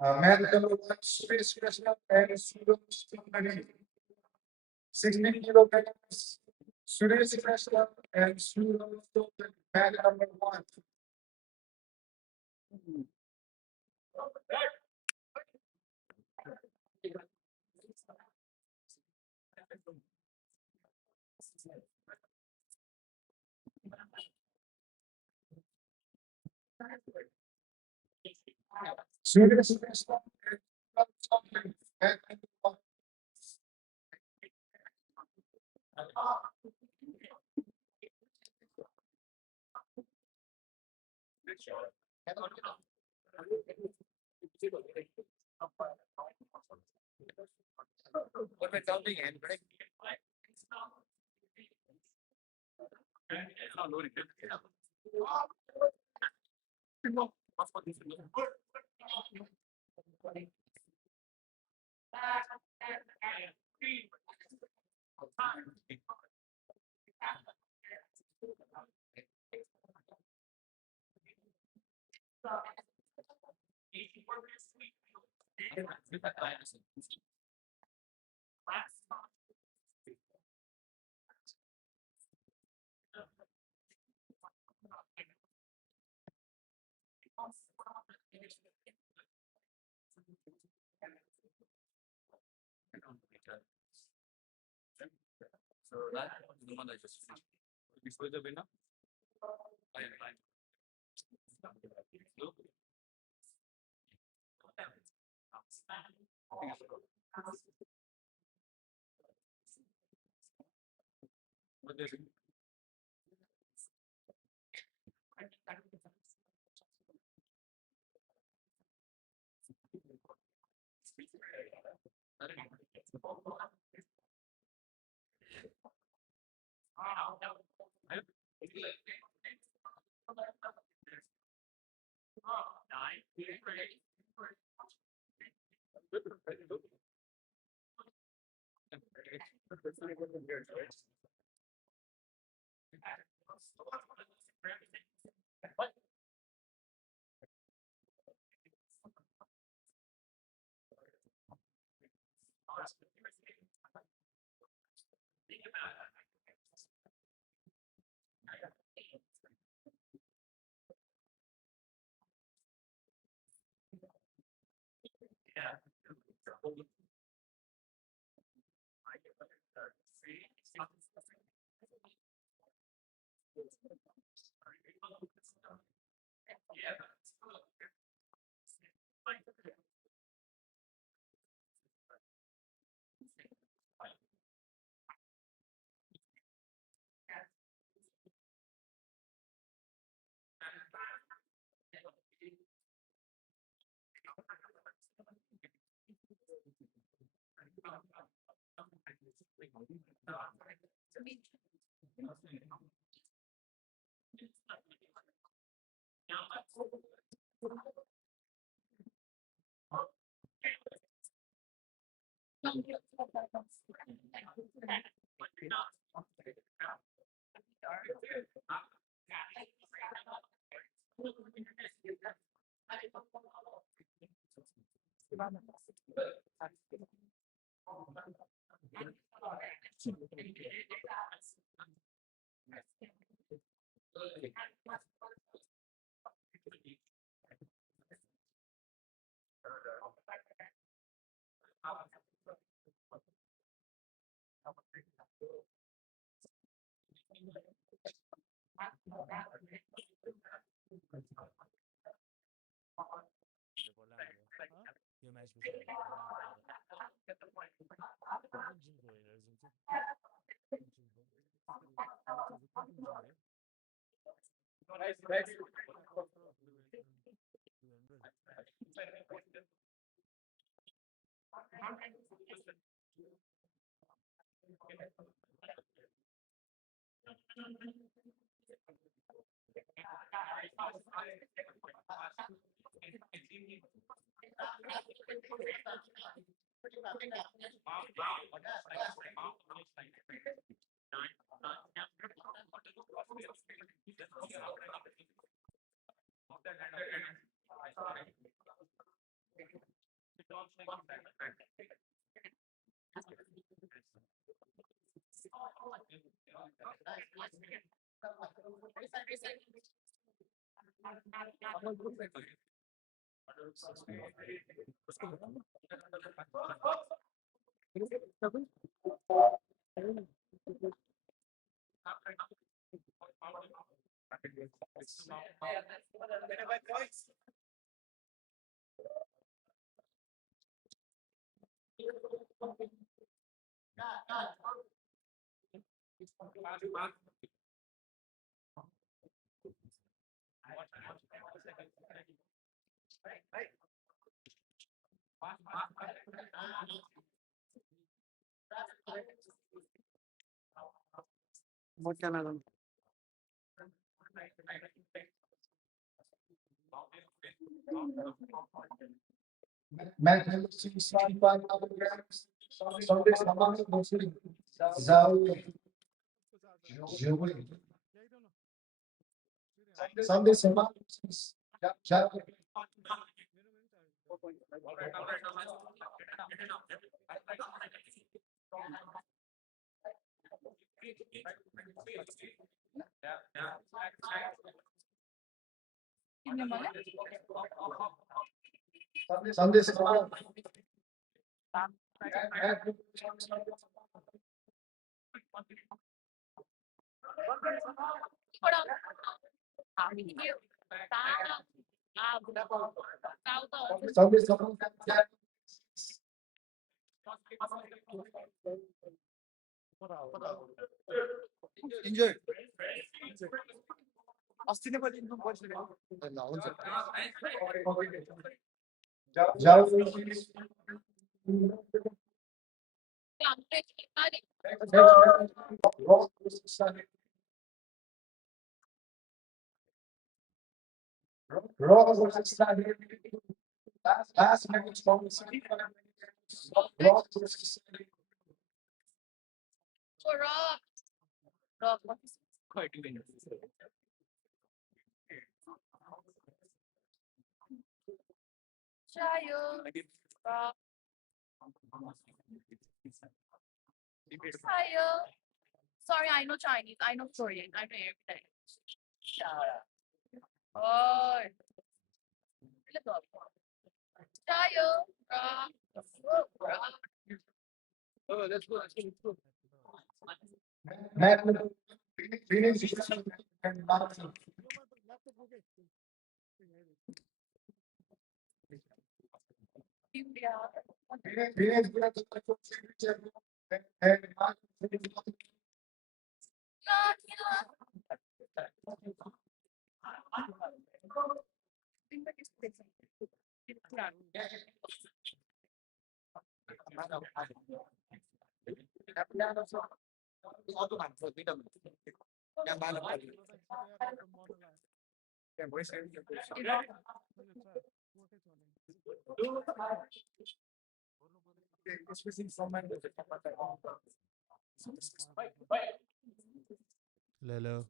Math number one, Suresh Krishna and Suraj Chandani. 16 kilograms. Suresh Krishna and Suraj Chandani. Math number one. Suresh Krishna and Suraj Chandani. Math number one. Yo match पछि जिमको हेरेर Maximum 65 kilograms. Sunday Samang Muslim. Zhao Jiu. Sunday Samang Zhao. Sunday Samang. Sunday Samang. Enjoy. Zhao Raw versus Saturday. Last minute from Raw versus Matt Phoenix and Martin. Phoenix and Martin. Hello.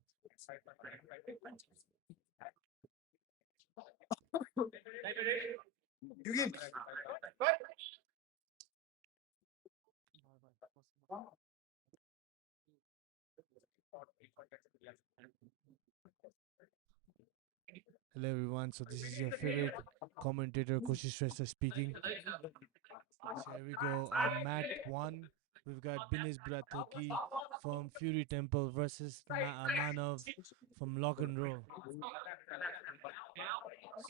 Hello everyone. So this is your favorite commentator, Koshish Shrestha speaking. So here we go on mat 1. We've got Binesh Brathoki from Fury Temple versus Manav from Lock and Roll.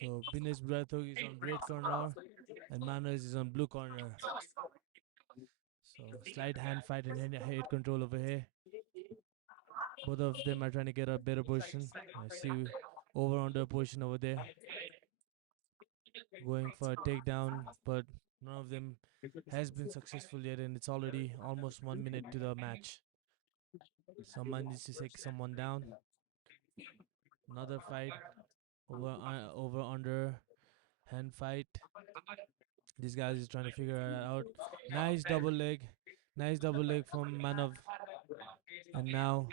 So Binesh Brathoki is on red corner and Manav is on blue corner. So slight hand fight and head control over here. Both of them are trying to get a better position. I see over under position over there. Going for a takedown, but none of them has been successful yet, and it's already almost 1 minute to the match. Someone needs to take someone down. Another fight over under hand fight. These guys is trying to figure it out. Nice double leg from Manav, and now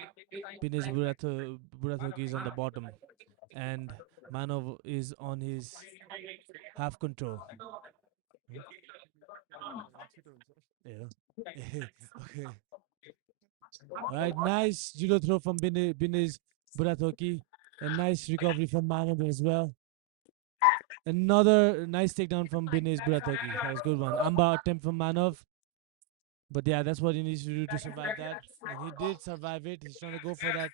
Binesh Burathoki is on the bottom, and Manav is on his half control. Yeah. Okay. All right, nice judo throw from Binez Buratoki. A nice recovery from Manov as well. Another nice takedown from Binez Buratoki. That was a good one. Amba attempt from Manov. But yeah, that's what he needs to do to survive that. And he did survive it. He's trying to go for that.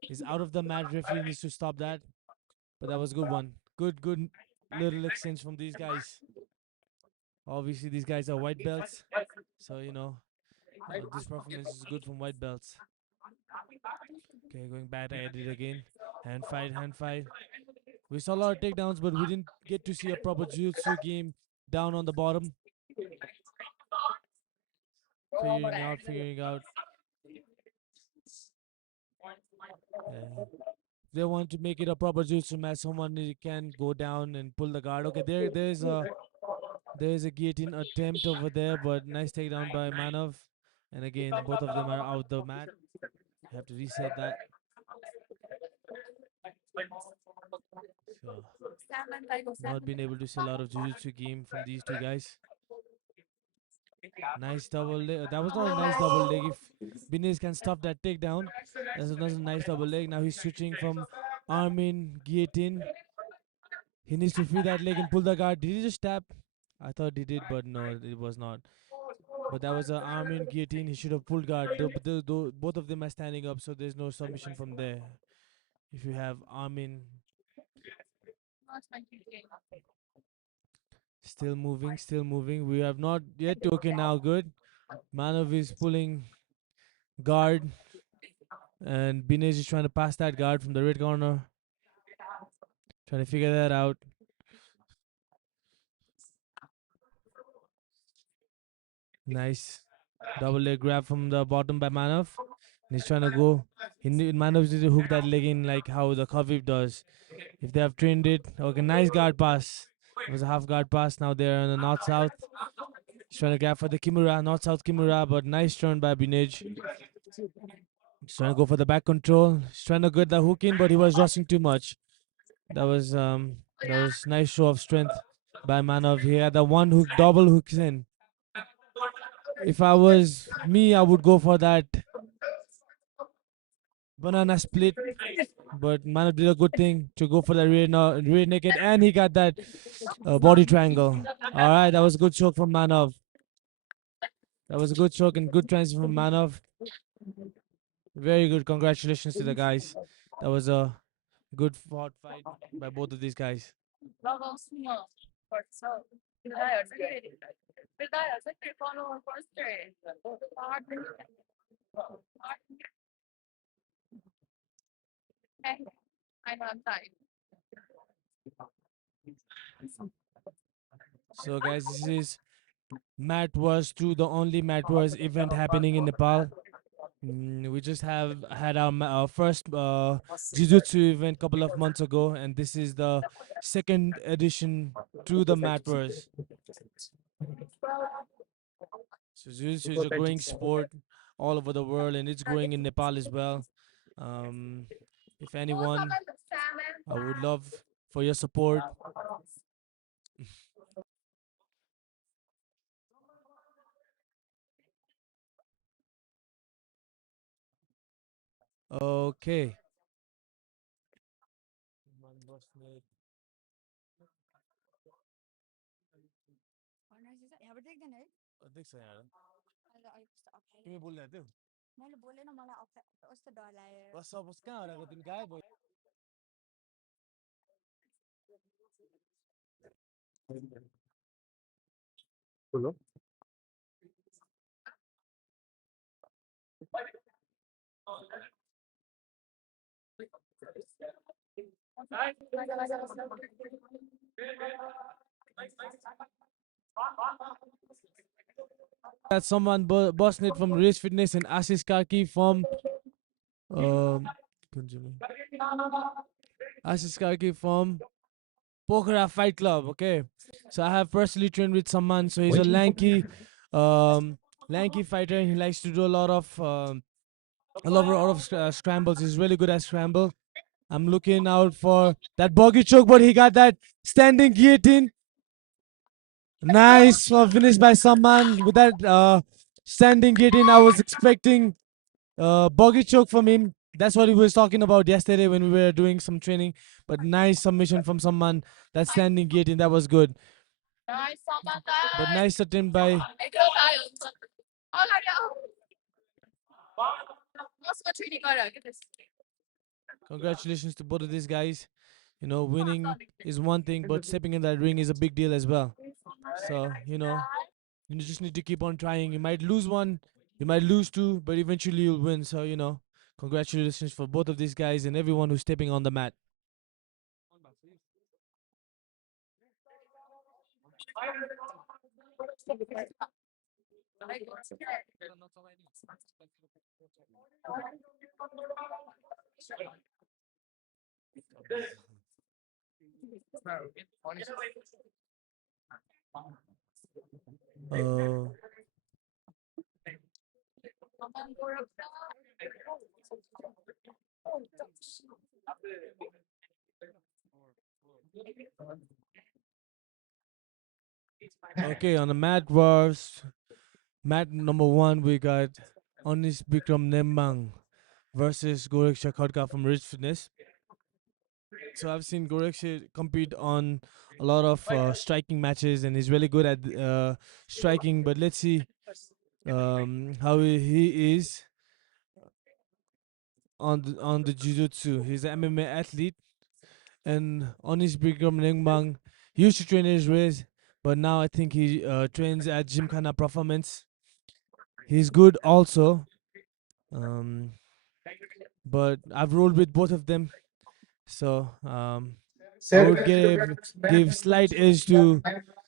He's out of the mat. Referee needs to stop that. But that was a good one. Good little exchange from these guys. Obviously, these guys are white belts. So, this performance is good from white belts. Okay, going back at it again. Hand fight, hand fight. We saw a lot of takedowns, but we didn't get to see a proper jiu-jitsu game down on the bottom. Figuring out. Yeah. They want to make it a proper jiu-jitsu match. Someone can go down and pull the guard. Okay, there's a guillotine attempt over there, but nice takedown by Manov. And again, both of them are out the mat. You have to reset that. So, not being able to see a lot of jiu-jitsu game from these two guys. Nice double leg. That was not a nice double leg. If Binez can stop that takedown, that's another nice double leg. Now he's switching from Armin guillotine. He needs to free that leg and pull the guard. Did he just tap? I thought he did, but no, it was not. But that was an Armin guillotine. He should have pulled guard. Both of them are standing up, so there's no submission from there. If you have Armin still moving, still moving. We have not yet. Okay, now good. Manov is pulling guard, and Binez is trying to pass that guard from the red corner. Trying to figure that out. Nice double leg grab from the bottom by Manov. And he's trying to go. Manov needs to hook that leg in like how the Khabib does. If they have trained it. Okay, nice guard pass. It was a half guard pass. Now they're on the north south. He's trying to grab for the Kimura, north south Kimura, but nice turn by Binaj. He's trying to go for the back control. He's trying to get the hook in, but he was rushing too much. That was nice show of strength by Manov. He had the one hook, double hooks in. If I was me, I would go for that banana split. But Manov did a good thing to go for the rear naked, and he got that body triangle. All right, that was a good choke from Manov. That was a good choke and good transition from Manov. Very good. Congratulations to the guys. That was a good fought fight by both of these guys. So, guys, this is MATWARS 2, the only MATWARS event happening in Nepal. We just have had our first Jiu-Jitsu event a couple of months ago, and this is the second edition to the MATWARS. So Jiu-Jitsu is a growing sport all over the world, and it's growing in Nepal as well. If anyone, I would love for your support. Okay. देख्छ यहाँ तिमी बोल्दै थियौ मैले बोलेन मलाई कस्तो डर लाग्यो सपोज कहाँ हराएको तिमी गायब भयो Hello. That's someone Bosnet from Race Fitness and Ashish Kaki from um Ashish Kaki from Pokhara Fight Club. Okay, so I have personally trained with someone. So he's a lanky fighter. He likes to do a lot of scrambles. He's really good at scramble. I'm looking out for that bogey choke, but he got that standing guillotine. Nice finish by someone with that standing guillotine. I was expecting bogey choke from him. That's what he was talking about yesterday when we were doing some training. But nice submission from someone. That standing guillotine, that was good. But nice attempt by. Congratulations to both of these guys. You know, winning is one thing, but stepping in that ring is a big deal as well. So, you just need to keep on trying. You might lose one, you might lose two, but eventually you'll win. So, congratulations for both of these guys and everyone who's stepping on the mat. Uh, okay, on the mat number one, we got Onis Bikram Nembang versus Goreksha Khadka from Rich Fitness. So I've seen Goreksha compete on a lot of striking matches, and he's really good at striking. But let's see how he is on the jiu-jitsu. He's an MMA athlete, and on his Bikram Nengbang, he used to train at his race, but now I think he trains at Gymkhana Performance. He's good also, um, but I've rolled with both of them, so I would give slight edge to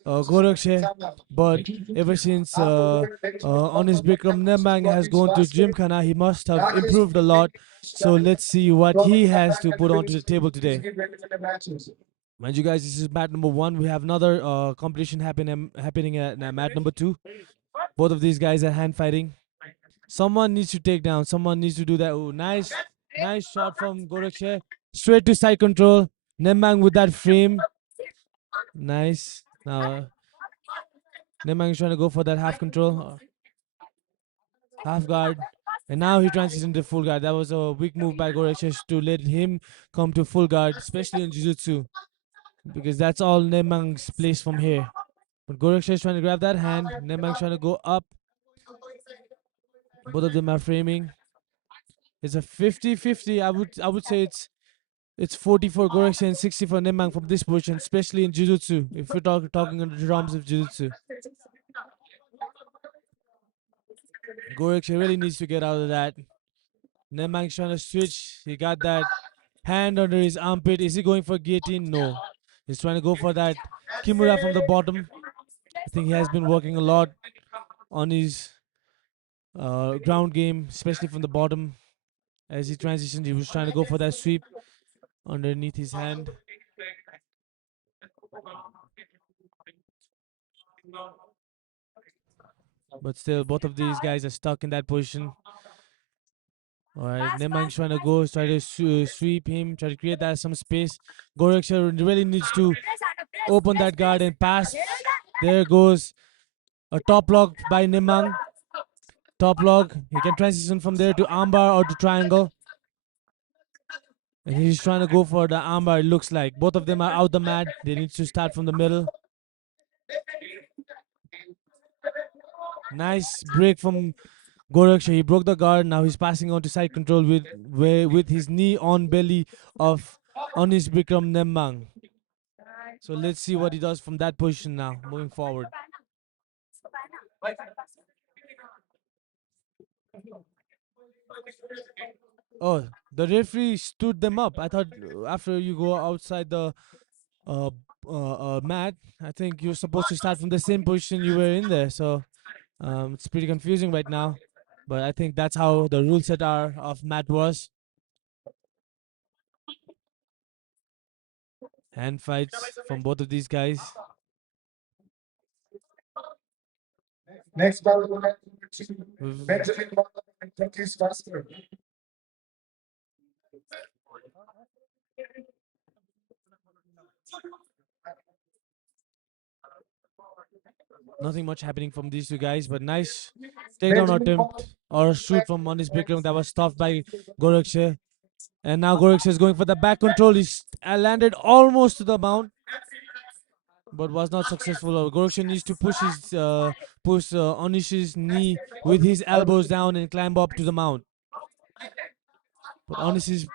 Gorakshe, but ever since Honest Bikram Nembang has gone to Gymkhana, he must have improved a lot. So let's see what he has to put onto the table today. Mind you guys, this is mat number one. We have another competition happening at mat number two. Both of these guys are hand fighting. Someone needs to take down. Someone needs to do that. Oh, nice shot from Gorakshe. Straight to side control. Nembang with that frame. Nice. Now Nemang is trying to go for that half control, half guard, and now he transitions into full guard. That was a weak move by Gorekshesh to let him come to full guard, especially in Jiu-Jitsu, because that's all Nemang's place from here. But Gorekshesh is trying to grab that hand. Nemang's trying to go up. Both of them are framing. It's a 50-50. I would say it's 40 for Gorekshesh and 60 for Nemang from this position, especially in Jiu-Jitsu. If we're talking in the terms of Jiu-Jitsu. Gorekshesh really needs to get out of that. Nemang's trying to switch. He got that hand under his armpit. Is he going for guillotine? No. He's trying to go for that Kimura from the bottom. I think he has been working a lot on his ground game, especially from the bottom. As he transitioned, he was trying to go for that sweep underneath his hand. But still, both of these guys are stuck in that position. All right, Nemang's trying to go, try to sweep him, try to create that some space. Goreksha really needs to open that guard and pass. There goes a top lock by Nemang. Top lock. He can transition from there to armbar or to triangle. And he's trying to go for the armbar, it looks like. Both of them are out the mat. They need to start from the middle. Nice break from Goraksha. He broke the guard. Now he's passing on to side control with his knee on belly of Anis Bikram Nembang. So let's see what he does from that position now, moving forward. Oh, the referee stood them up. I thought after you go outside the uh, mat, I think you're supposed to start from the same position you were in there. So it's pretty confusing right now. But I think that's how the rule set are of MATWARS. Hand fights from both of these guys. Next battle will have We've- Benjamin Butler and Turkish Master. Nothing much happening from these two guys, but nice takedown Benjamin Ball, attempt or shoot from Anis Bikram that was stopped by Goraksha. And now Goraksha is going for the back control. He's landed almost to the mount, but was not successful. Goraksha needs to push Anish's knee with his elbows down and climb up to the mount. But Anish is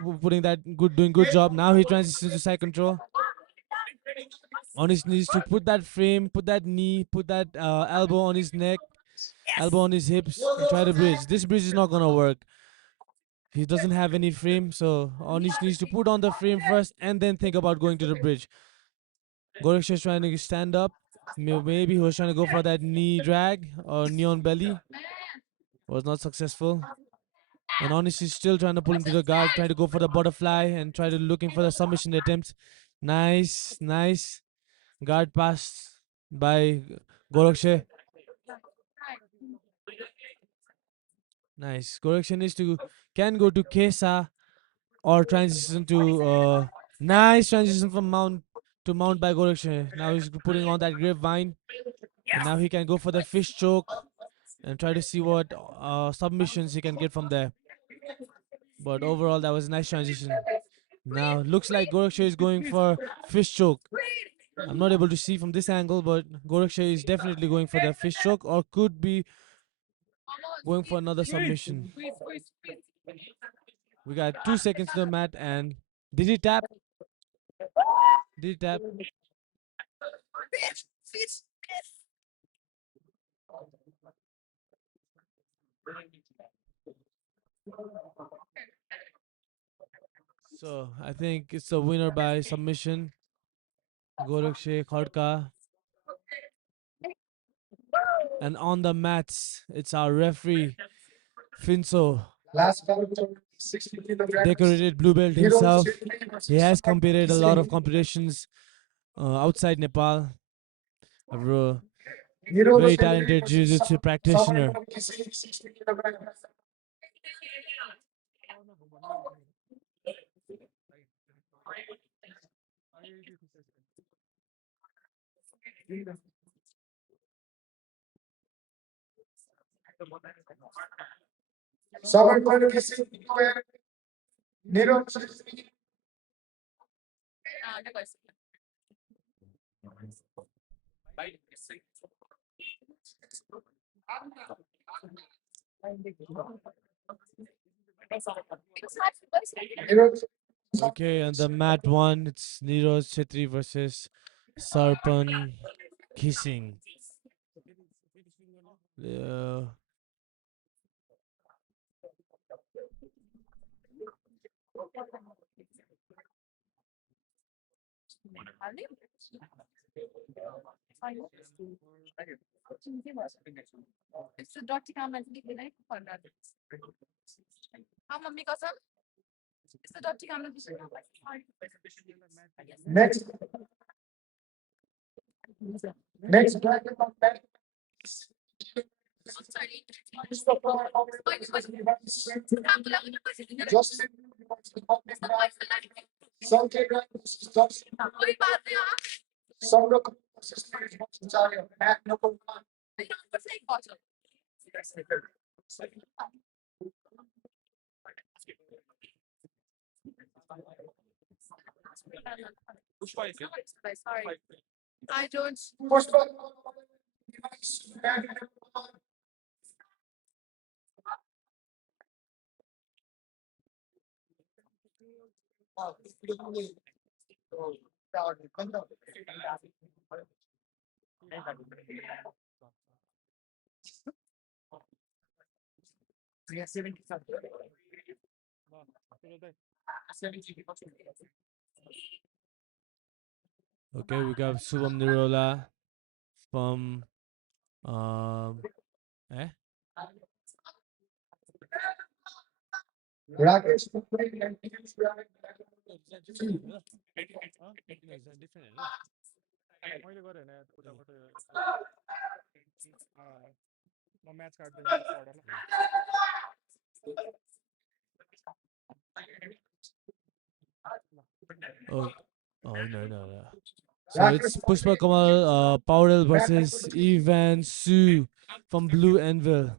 doing good job. Now he transitions to side control. Anish needs to put that frame, put that knee, put that elbow on his neck, elbow on his hips, and try to bridge. This bridge is not gonna work. He doesn't have any frame, so Anish needs to put on the frame first and then think about going to the bridge. Goreksha is trying to stand up. Maybe he was trying to go for that knee drag or knee on belly. Was not successful. And Anish is still trying to pull him to the guard, trying to go for the butterfly and try to looking for the submission attempt. Nice, nice. Guard pass by Goraksha. Nice. Goraksha needs to can go to Kesa or transition to nice transition from mount to mount by Goraksha. Now he's putting on that grapevine, and now he can go for the fish choke and try to see what submissions he can get from there. But overall, that was a nice transition. Now looks like Goraksha is going for fish choke. I'm not able to see from this angle, but Goraksha is definitely going for the fish choke or could be going for another submission. We got 2 seconds to the mat, and did he tap? Did he tap? So I think it's a winner by submission. Goraksha Khadka. And on the mats, it's our referee, Finso, last bout, 60 kilograms. decorated blue belt Hero himself. Chitri He versus has Saman competed a lot of Kising. competitions outside Nepal. A Hero very Chitri talented versus Jiu-Jitsu Saman practitioner. Kising, 60 kilograms. Saman Kising, Hero Chitri. Hero Okay, and the mat one, it's Neeraj Chetri versus Sarpan Kissing. Uh, next, next bracket of that. Justin, Sanjay versus Justin, Saurabh versus Charlie, Matt number one. First one, Matt number one. okay, we got Subham Nirola from um, eh? Rakesh Puri and Piyush Rai. Oh, oh no, no, no. So it's Pushpa Kamal Powell versus Evan Su from Blue Anvil.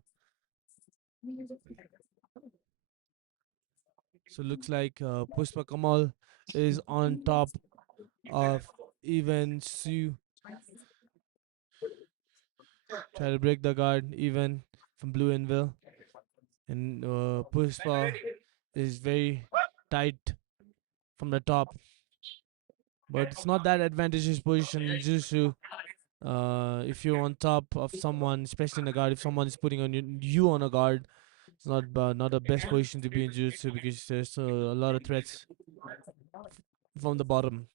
So looks like Pushpa Kamal is on top of Evan Su. Try to break the guard, Evan from Blue Anvil. And Pushpa is very tight from the top. But it's not that advantageous position in Jiu-Jitsu. If you're on top of someone, especially in a guard, if someone is putting on you on a guard, it's not the best position to be in Jiu-Jitsu because there's a lot of threats from the bottom.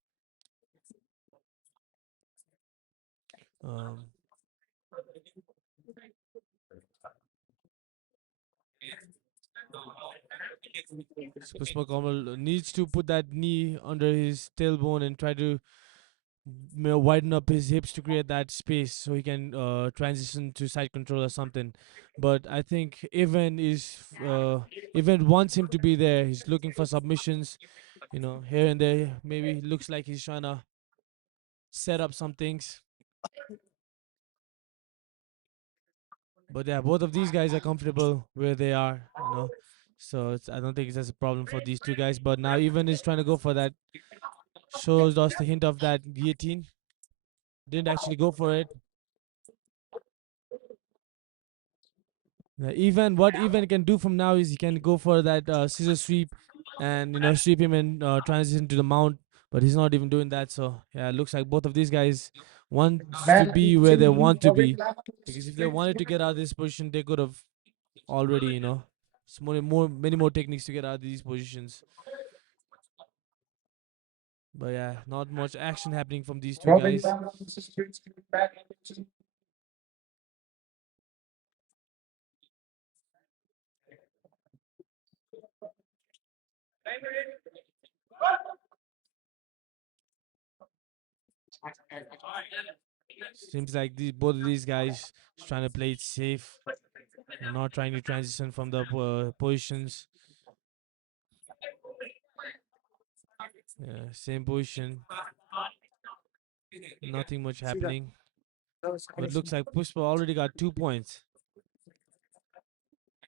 Um, Pushpa Kamal needs to put that knee under his tailbone and try to widen up his hips to create that space so he can transition to side control or something. But I think Evan wants him to be there. He's looking for submissions, here and there. Maybe looks like he's trying to set up some things. But yeah, both of these guys are comfortable where they are. So I don't think it's a problem for these two guys. But now Evan is trying to go for that. Shows us the hint of that guillotine. Didn't actually go for it. What Even can do from now is he can go for that scissor sweep, and sweep him and transition to the mount. But he's not even doing that. So yeah, it looks like both of these guys want to be where they want to be. Because if they wanted to get out of this position, they could have already. It's many more techniques to get out of these positions. But yeah, not much action happening from these two Dropping guys. down the streets, back into Seems like both of these guys is trying to play it safe and not trying to transition from the positions. Yeah, same position. Nothing much happening. But looks like Pushpa already got 2 points.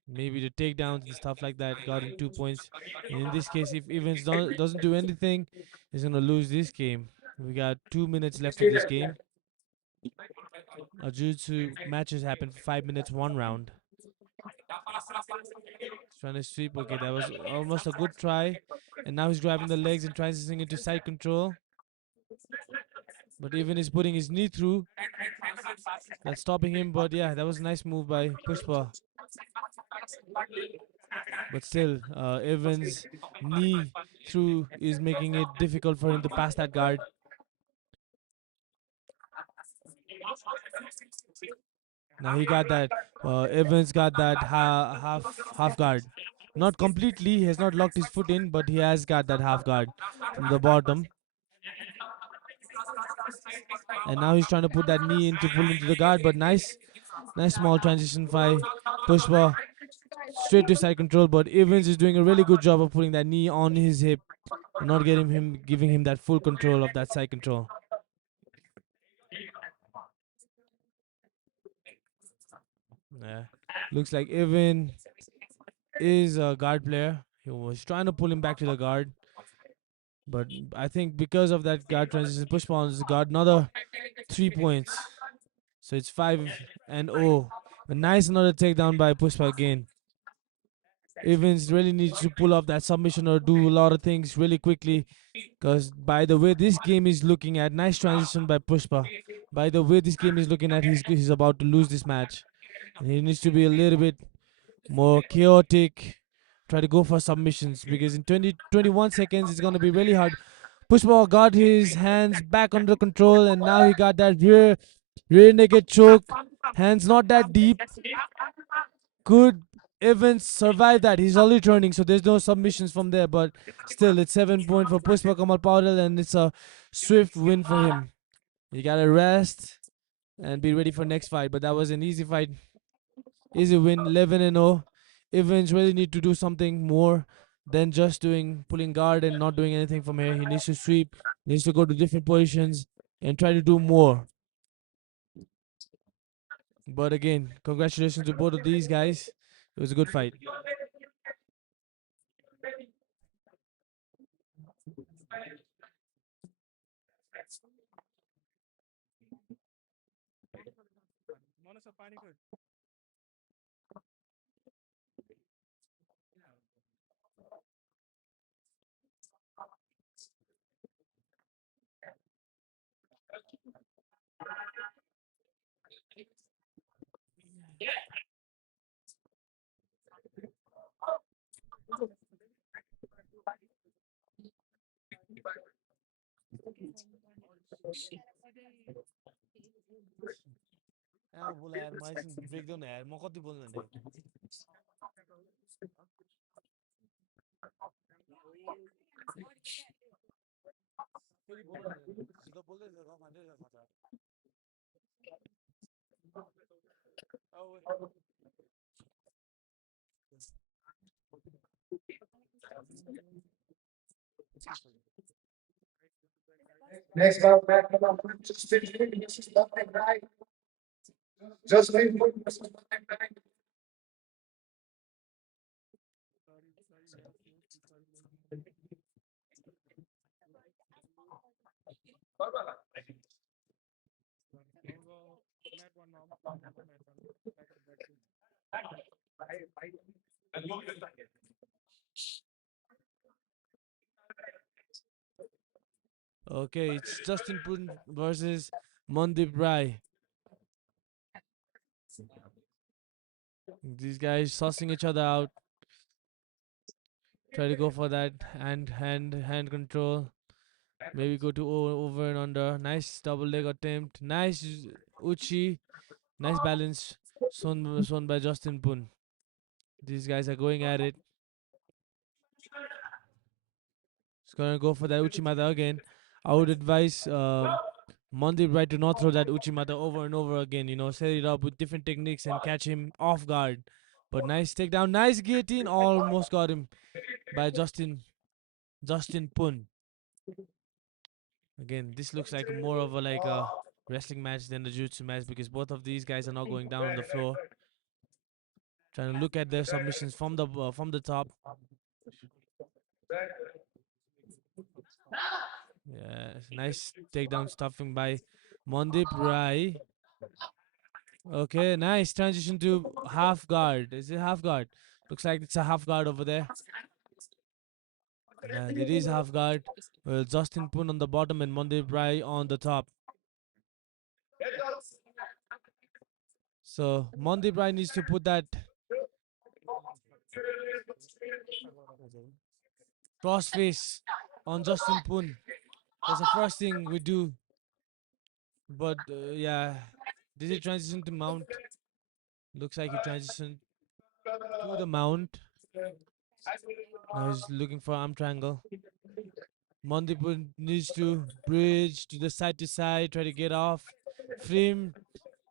Maybe the takedowns and stuff like that got him 2 points. And in this case, if Evans doesn't do anything, he's gonna lose this game. We got 2 minutes left of this game. Jiu-Jitsu matches happen for 5 minutes, one round. He's trying to sweep. Okay, that was almost a good try. And now he's grabbing the legs and transitioning into side control. But even is putting his knee through. That's stopping him. But yeah, that was a nice move by Pushpa. But still, Evans' knee through is making it difficult for him to pass that guard. Now he got that. Evans got that half guard. Not completely. He has not locked his foot in, but he has got that half guard from the bottom. And now he's trying to put that knee in to pull into the guard. But nice small transition by Pushpa straight to side control. But Evans is doing a really good job of putting that knee on his hip and not giving him that full control of that side control. Yeah. Looks like Evan is a guard player. He was trying to pull him back to the guard. But I think because of that guard transition, Pushpa has got another 3 points. So it's 5-0. A nice another takedown by Pushpa again. Evans really needs to pull off that submission or do a lot of things really quickly. Because by the way this game is looking at, nice transition by Pushpa. By the way this game is looking at, he's about to lose this match. And he needs to be a little bit more chaotic. Try to go for submissions because in 21 seconds it's going to be really hard. Pushpa got his hands back under control and now he got that rear naked choke. Hands not that deep. Could Evans survive that? He's already turning, so there's no submissions from there. But still, it's 7 point for Pushpa Kamal Paudel, and it's a swift win for him. He gotta rest and be ready for next fight. But that was an easy fight, easy win, 11-0. Evans really need to do something more than just pulling guard and not doing anything from here. He needs to sweep, needs to go to different positions. and try to do more. But again, congratulations to both of these guys. It was a good fight. बोला यार म एकछिन break देऊ न यार म कति बोल्नु भने फेरि बोल्नु हुँदैन त बोल्दै रफ हान्दै गर्छ Next up, match number one, Justin Lee versus Dr. Guy. Justin Lee versus Dr. Guy. Okay, it's Justin Poon versus Mandip Rai. These guys sussing each other out. Try to go for that hand control. Maybe go to over and under. Nice double leg attempt. Nice uchi. Nice balance. Shown by Justin Poon. These guys are going at it. He's gonna go for that Uchimata again. I would advise Mandip Rai to not throw that Uchimata over and over again. You know, set it up with different techniques and catch him off guard. But nice takedown, nice guillotine. Almost got him by Justin Poon. Again, this looks like more of a wrestling match than the jiu-jitsu match because both of these guys are now going down on the floor, trying to look at their submissions from the top. Yeah, nice takedown stuffing by Mandip Rai. Okay, nice transition to half guard. Is it half guard? Looks like it's a half guard over there. Yeah, it is half guard. Justin Poon on the bottom and Mandip Rai on the top. So Mandip Rai needs to put that cross face on Justin Poon. That's the first thing we do. But yeah, did he transition to mount? Looks like he transitioned to the mount. Now he's looking for arm triangle. Mandip needs to bridge to side, try to get off. Frame,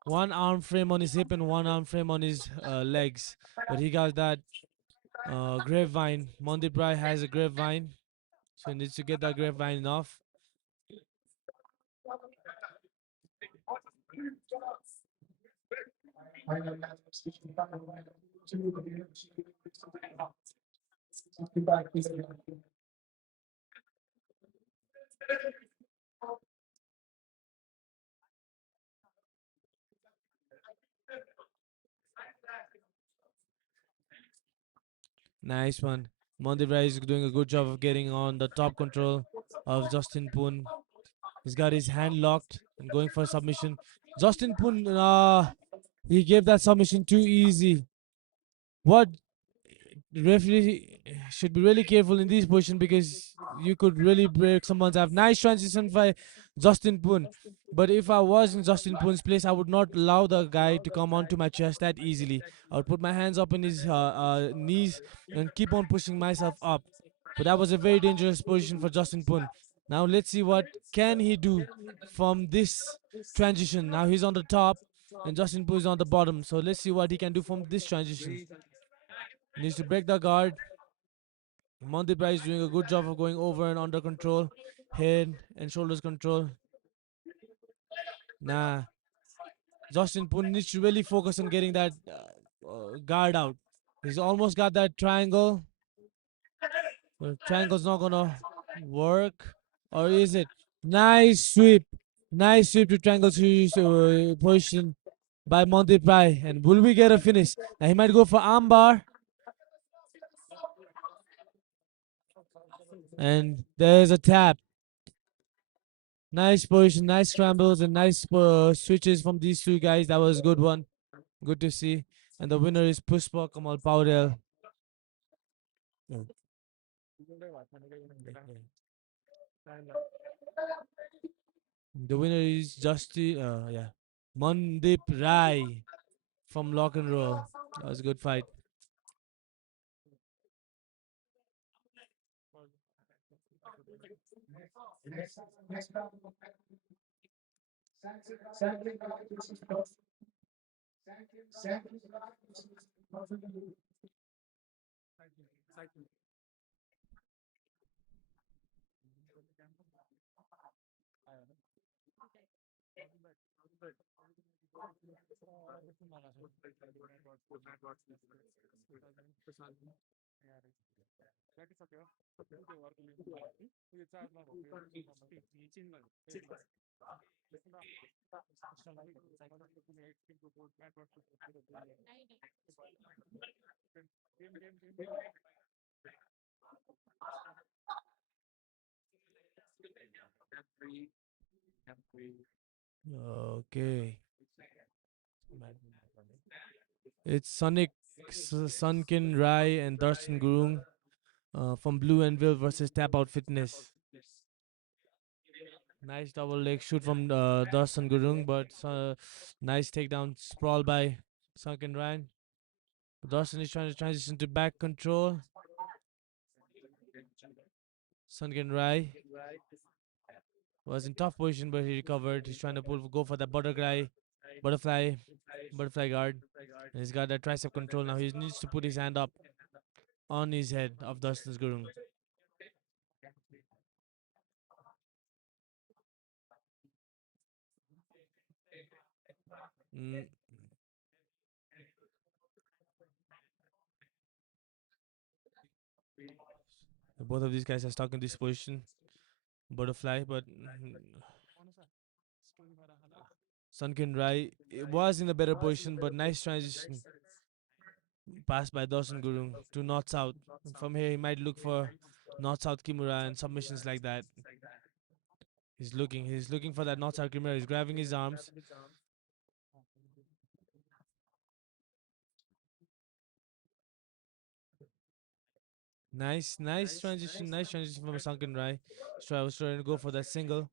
one arm frame on his hip and one arm frame on his legs. But he got that grapevine. Mandip Rai has a grapevine. So he needs to get that grapevine off. Nice one. Mandip Rai is doing a good job of getting on the top control of Justin Poon. He's got his hand locked and going for submission. Justin Poon, he gave that submission too easy. What the referee should be really careful in this position because you could really break someone's arm. Nice transition by Justin Poon. But if I was in Justin Poon's place, I would not allow the guy to come onto my chest that easily. I would put my hands up in his knees and keep on pushing myself up. But that was a very dangerous position for Justin Poon. Now let's see what can he do from this transition. Now he's on the top and Justin Poon is on the bottom. So let's see what he can do from this transition. Needs to break the guard. Mandip Rai is doing a good job of going over and under control, head and shoulders control. Nah, Justin Poon needs to really focus on getting that guard out. He's almost got that triangle. The triangle's not gonna work, or is it? Nice sweep, nice sweep to triangle position by Monty Pry. And will we get a finish? Now he might go for armbar, and there's a tap. Nice position, nice scrambles, and nice switches from these two guys. That was a good one. Good to see. And the winner is Pushpa Kamal Paudel. The winner is Mandip Rai from Lock and Roll. That was a good fight. Next round. Sampling Okay. It's Sunkin Rai and Darshan Gurung from Blue Anvil versus Tap Out Fitness. Nice double leg shoot from Darshan Gurung, but nice takedown sprawl by Sunken Ryan. Darshan is trying to transition to back control. Sunken Rai was in tough position, but he recovered. He's trying to go for that butterfly guard. And he's got that tricep control now. He needs to put his hand up on his head of Darshan Gurung. Mm, both of these guys are stuck in this position. Butterfly, but Sunken Rai was in a better position, but nice transition pass by Dawson Gurung to North South. From here, he might look for North South Kimura and submissions like that. He's looking for that North South Kimura. He's grabbing his arms. Nice transition from Sunken Rai. So I was trying to go for that single,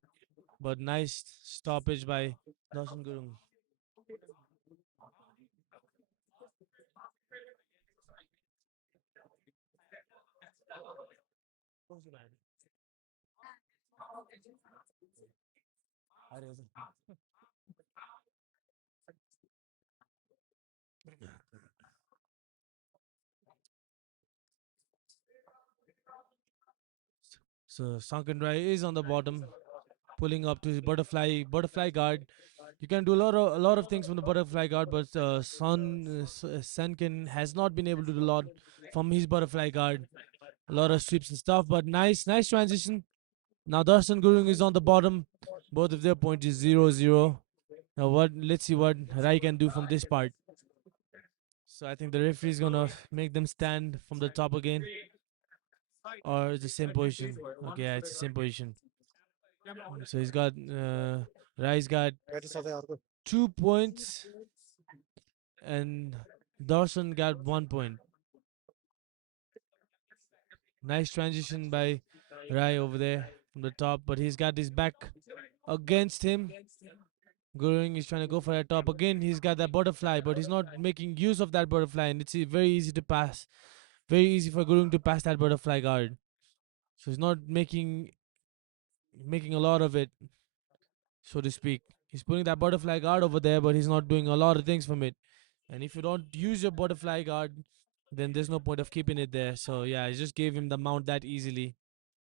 but nice stoppage by Dawson Gurung. So Sunken Rai is on the bottom, pulling up to his butterfly guard. You can do a lot of things from the butterfly guard, but Sankin has not been able to do a lot from his butterfly guard. A lot of sweeps and stuff, but nice transition. Now Darshan Gurung is on the bottom. Both of their points is 0-0. Now let's see what Rai can do from this part. So I think the referee is gonna make them stand from the top again. Or it's the same position. Okay, yeah, it's the same position. So Rai's got 2 points and Dawson got 1 point. Nice transition by Rai over there from the top, but he's got his back against him. Gurung is trying to go for that top again. He's got that butterfly, but he's not making use of that butterfly, and it's very easy to pass. Very easy for Gurung to pass that butterfly guard. So he's not making a lot of it, so to speak. He's putting that butterfly guard over there, but he's not doing a lot of things from it. And if you don't use your butterfly guard, then there's no point of keeping it there. So yeah, I just gave him the mount that easily.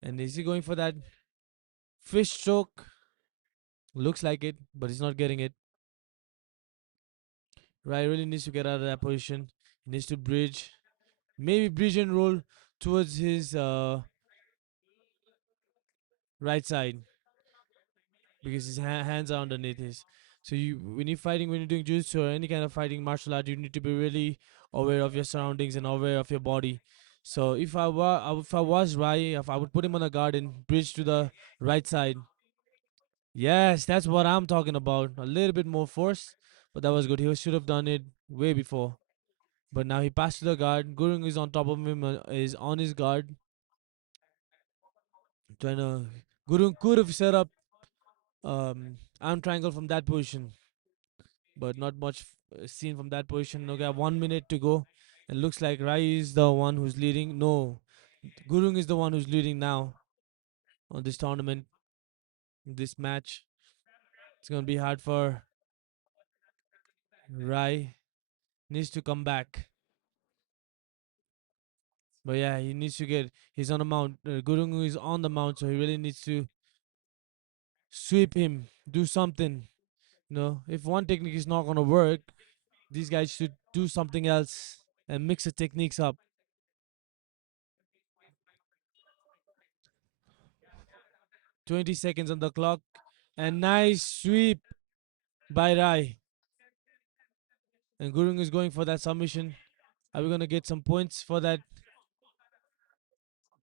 And is he going for that fish choke? Looks like it, but he's not getting it. Rai really needs to get out of that position. He needs to bridge. Maybe bridge and roll towards his right side because his hands are underneath his. So when you're fighting, when you're doing jiu-jitsu or any kind of fighting martial art, you need to be really aware of your surroundings and aware of your body. So if I was Rai, if I would put him on a guard and bridge to the right side. Yes, that's what I'm talking about. A little bit more force, but that was good. He should have done it way before. But now he passed to the guard. Gurung is on top of him, is on his guard. Trying to. Gurung could have set up arm triangle from that position, but not much seen from that position. Okay, 1 minute to go. And looks like Rai is the one who's leading. No, Gurung is the one who's leading now on this tournament, this match. It's going to be hard for Rai. Needs to come back. But yeah, he needs to get. He's on a mount. Gurung is on the mount, so he really needs to sweep him, do something. If one technique is not gonna work, these guys should do something else and mix the techniques up. 20 seconds on the clock, and nice sweep by Rai. And Gurung is going for that submission. Are we gonna get some points for that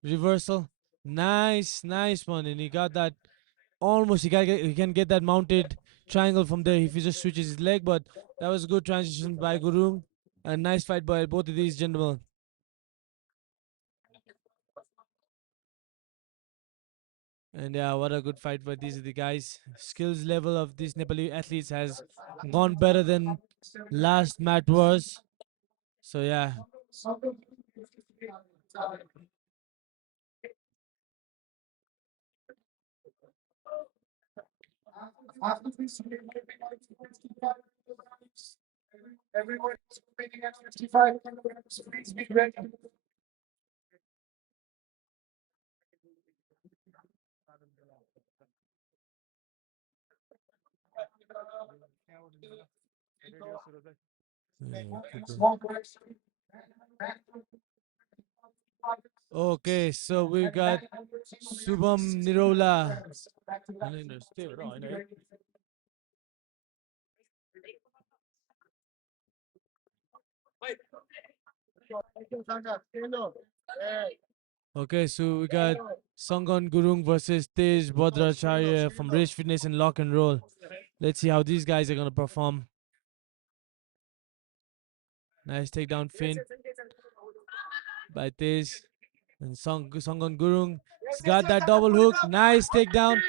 reversal? Nice one, and he got that almost. He can get that mounted triangle from there if he just switches his leg. But that was a good transition by Gurung. A nice fight by both of these gentlemen. And yeah, what a good fight by these are the guys. Skills level of these Nepali athletes has gone better than last MATWARS. So yeah. After this, everyone is waiting at 55. So please be ready. Small correction. Okay, so we've got Subham Nirola. Okay, so we got Sangon Gurung versus Tej Bhadracharya from Rage Fitness and Lock and Roll. Let's see how these guys are gonna perform. Nice takedown feint by Tej. And Sangon Gurung has got that double hook. Nice takedown.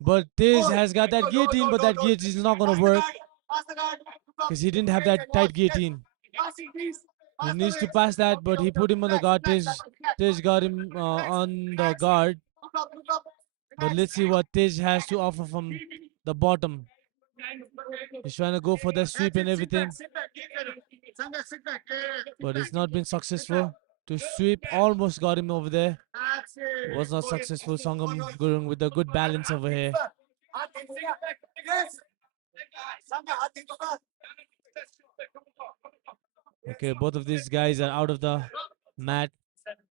But Tej has got that guillotine, but that guillotine is not gonna work because he didn't have that tight guillotine. He needs to pass that, but he put him on the guard. Tej got him on the guard. But let's see what Tej has to offer from the bottom. He's trying to go for the sweep and everything. But it's not been successful. To sweep almost got him over there. Was not successful. Sangam Gurung with a good balance over here. Okay, both of these guys are out of the mat.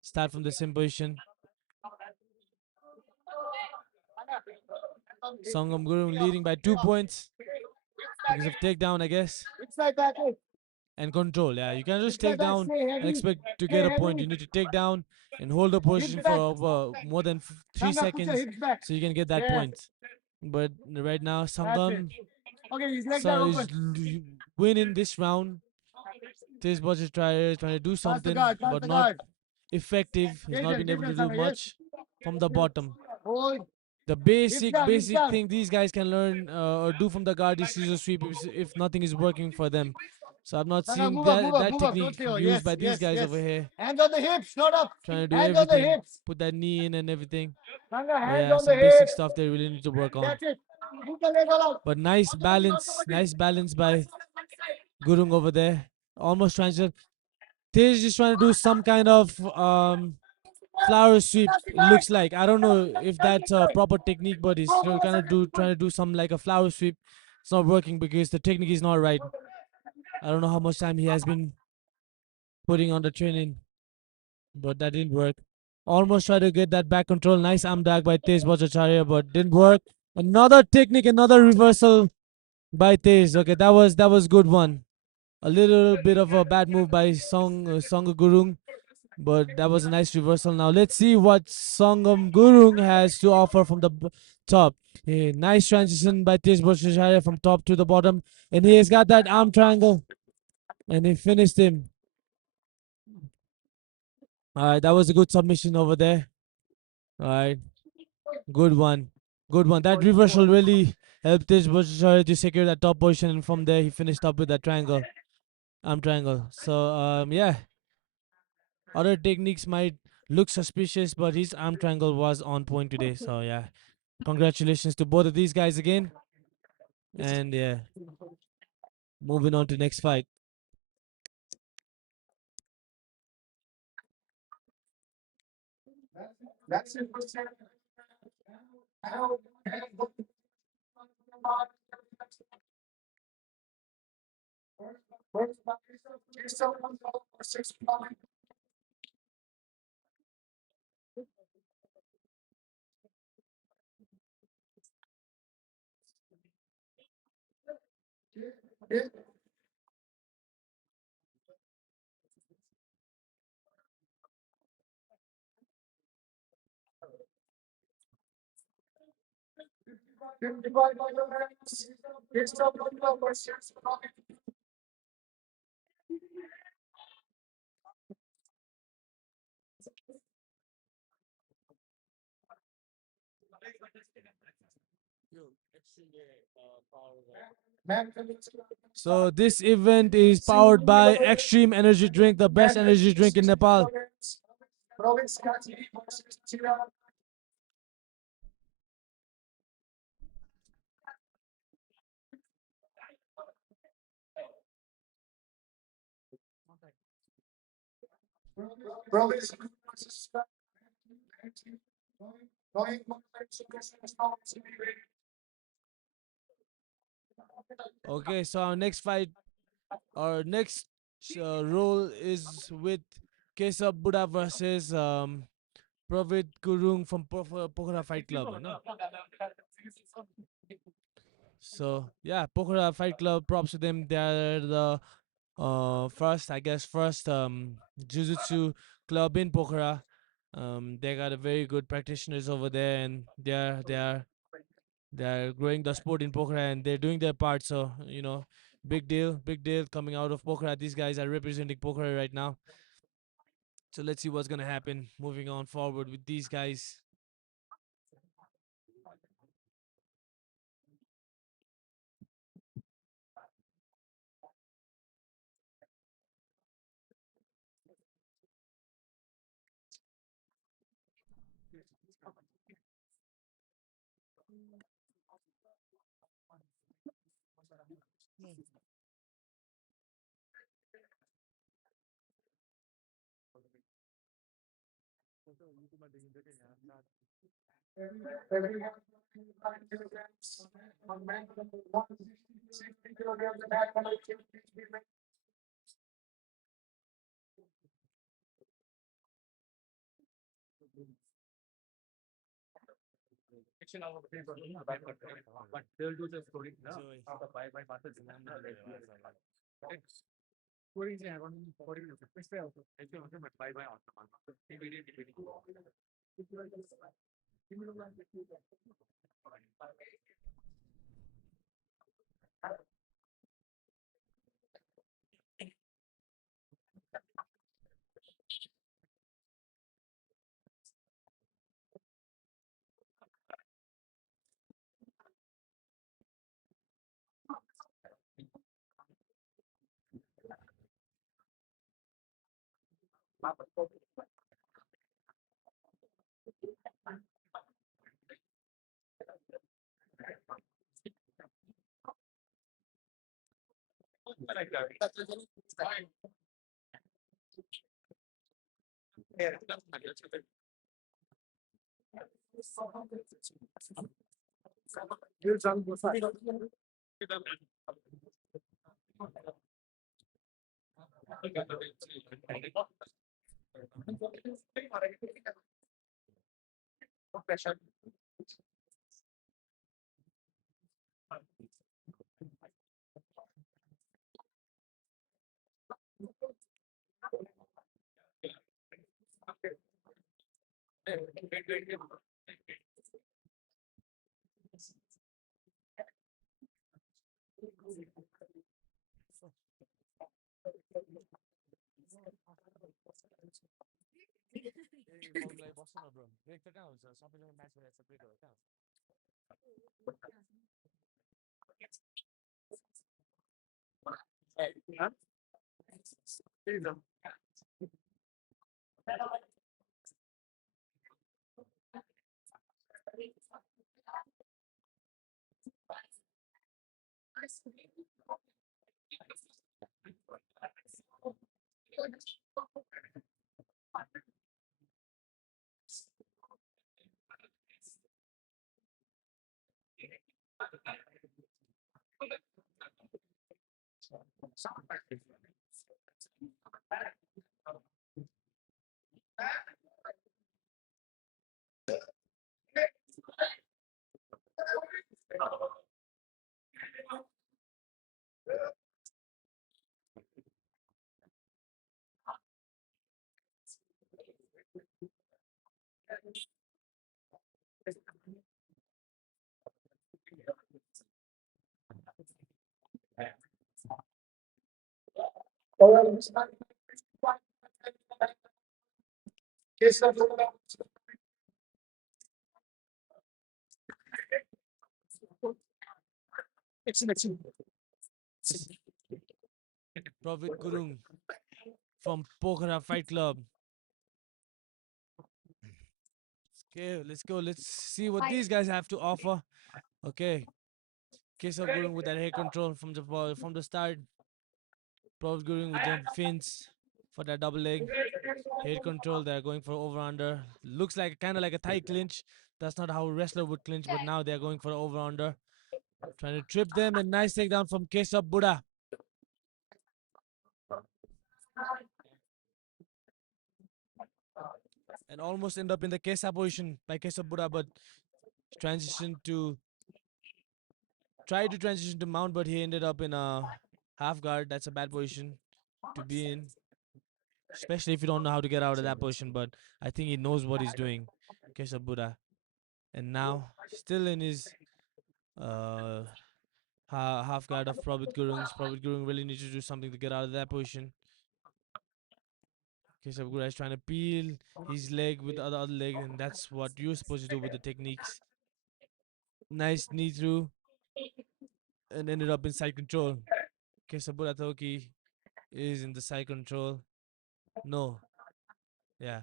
Start from the same position. Sangam Gurung leading by 2 points because of takedown, I guess. And control. Yeah, you can't just take down and expect to get a point. You need to take down and hold the position for more than 3 seconds so you can get that point. But right now, Sangam is winning this round. This was just trying to do something, but not effective. He's not been able to do much from the bottom. The basic thing these guys can learn or do from the guard is scissor sweep if nothing is working for them. So I'm not seeing that technique used by these guys over here. Hands on the hips, not up. Trying to do Hands on the everything, hips. put that knee in and everything. Hands Yeah, on the some basic hips. stuff they really need to work on. That's it. Move the leg all out. But nice balance by Gurung over there. Almost trying to. Tej is trying to do some kind of flower sweep looks like. I don't know if that's a proper technique, but he's still kind of trying to do some like a flower sweep. It's not working because the technique is not right. I don't know how much time he has been putting on the training, but that didn't work. Almost tried to get that back control. Nice arm drag by Tej Bhattacharya, but didn't work. Another technique, another reversal by Tej. Okay, that was good one. A little bit of a bad move by Songam Gurung, but that was a nice reversal. Now let's see what Songam Gurung has to offer from the top. Nice transition by Tej Bhattacharya from top to the bottom, and he has got that arm triangle, and he finished him. All right, that was a good submission over there. All right, good one. Good one. That reversal really helped Tej Bhattacharya to secure that top position, and from there he finished up with that triangle, arm triangle. So yeah, other techniques might look suspicious, but his arm triangle was on point today. So yeah, congratulations to both of these guys again. And yeah, moving on to next fight. That's it. Now, So this event is powered by Extreme Energy Drink, the best energy drink in Nepal. Okay, so our next role is with Kesab Buddha versus Pravid Gurung from Pokhara Fight Club. No? So yeah, Pokhara Fight Club. Props to them. They're the first Jiu-Jitsu club in Pokhara. They got a very good practitioners over there, and they're growing the sport in Pokhara, and they're doing their part. So big deal coming out of Pokhara. These guys are representing Pokhara right now. So let's see what's gonna happen moving on forward with these guys. Prophet Gurung from Pokhara Fight Club. Okay, let's go. Let's see what these guys have to offer. Okay, Keshav Gurung with that head control from the start. Prophet Gurung with the fins for that double leg. Head control. They're going for over under. Looks like kind of like a Thai clinch. That's not how a wrestler would clinch, but now they're going for over under. Trying to trip them, and nice takedown from Keshav Buddha. And almost end up in the Keshav position by Keshav Buddha, but transition to tried to transition to mount, but he ended up in a half guard. That's a bad position to be in, especially if you don't know how to get out of that position. But I think he knows what he's doing, Keshav Buddha. And now, still in his uh, half guard of Prabhat Gurung's. Prabhat Gurung really needs to do something to get out of that position. Keshav Buddha is trying to peel his leg with the other leg, and that's what you're supposed to do with the techniques. Nice knee through, and ended up in side control. Keshav Buddha Toki is in the side control. No. Yeah.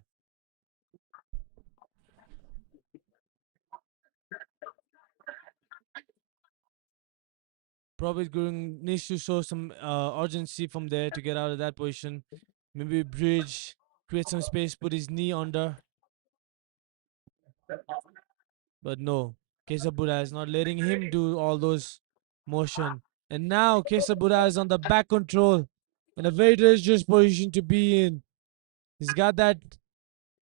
Probably Gurung needs to show some urgency from there to get out of that position. Maybe bridge, create some space, put his knee under. But no, Kesabura is not letting him do all those motion. And now Kesabura is on the back control in a very dangerous position to be in. He's got that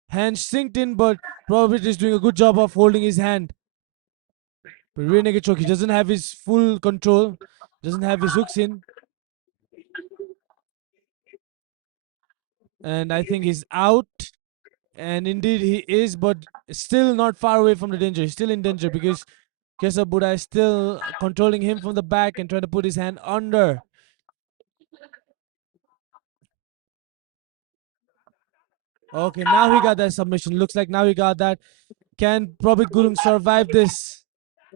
hand synced in, but probably is doing a good job of holding his hand. But Renegade he doesn't have his full control, doesn't have his hooks in. And I think he's out. And indeed he is, but still not far away from the danger. He's still in danger because Kesa Buddha is still controlling him from the back and trying to put his hand under. Okay, now he got that submission. Looks like now he got that. Can Prabhat Gurung survive this?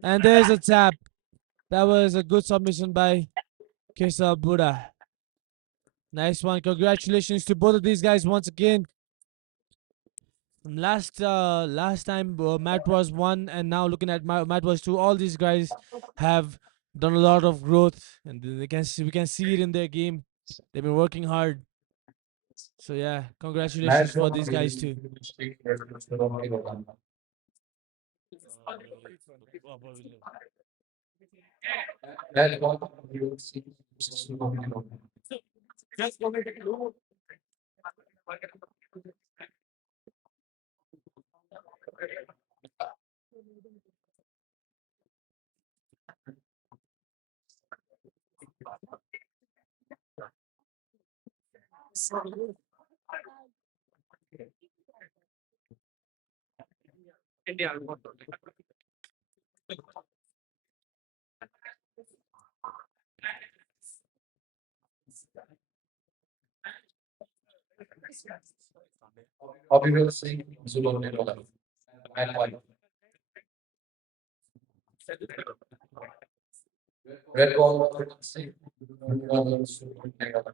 And there's a tap. That was a good submission by Kesa Buddha. Nice one. Congratulations to both of these guys once again. Last time MATWARS won, and now looking at MATWARS 2, all these guys have done a lot of growth, and we can see it in their game. They've been working hard. So yeah, congratulations Nice for one. these guys too. That one you will see slowly. Just go make it low. Bobby will sing Zulu Nirola. And like Red Ball will sing Zulu Nirola.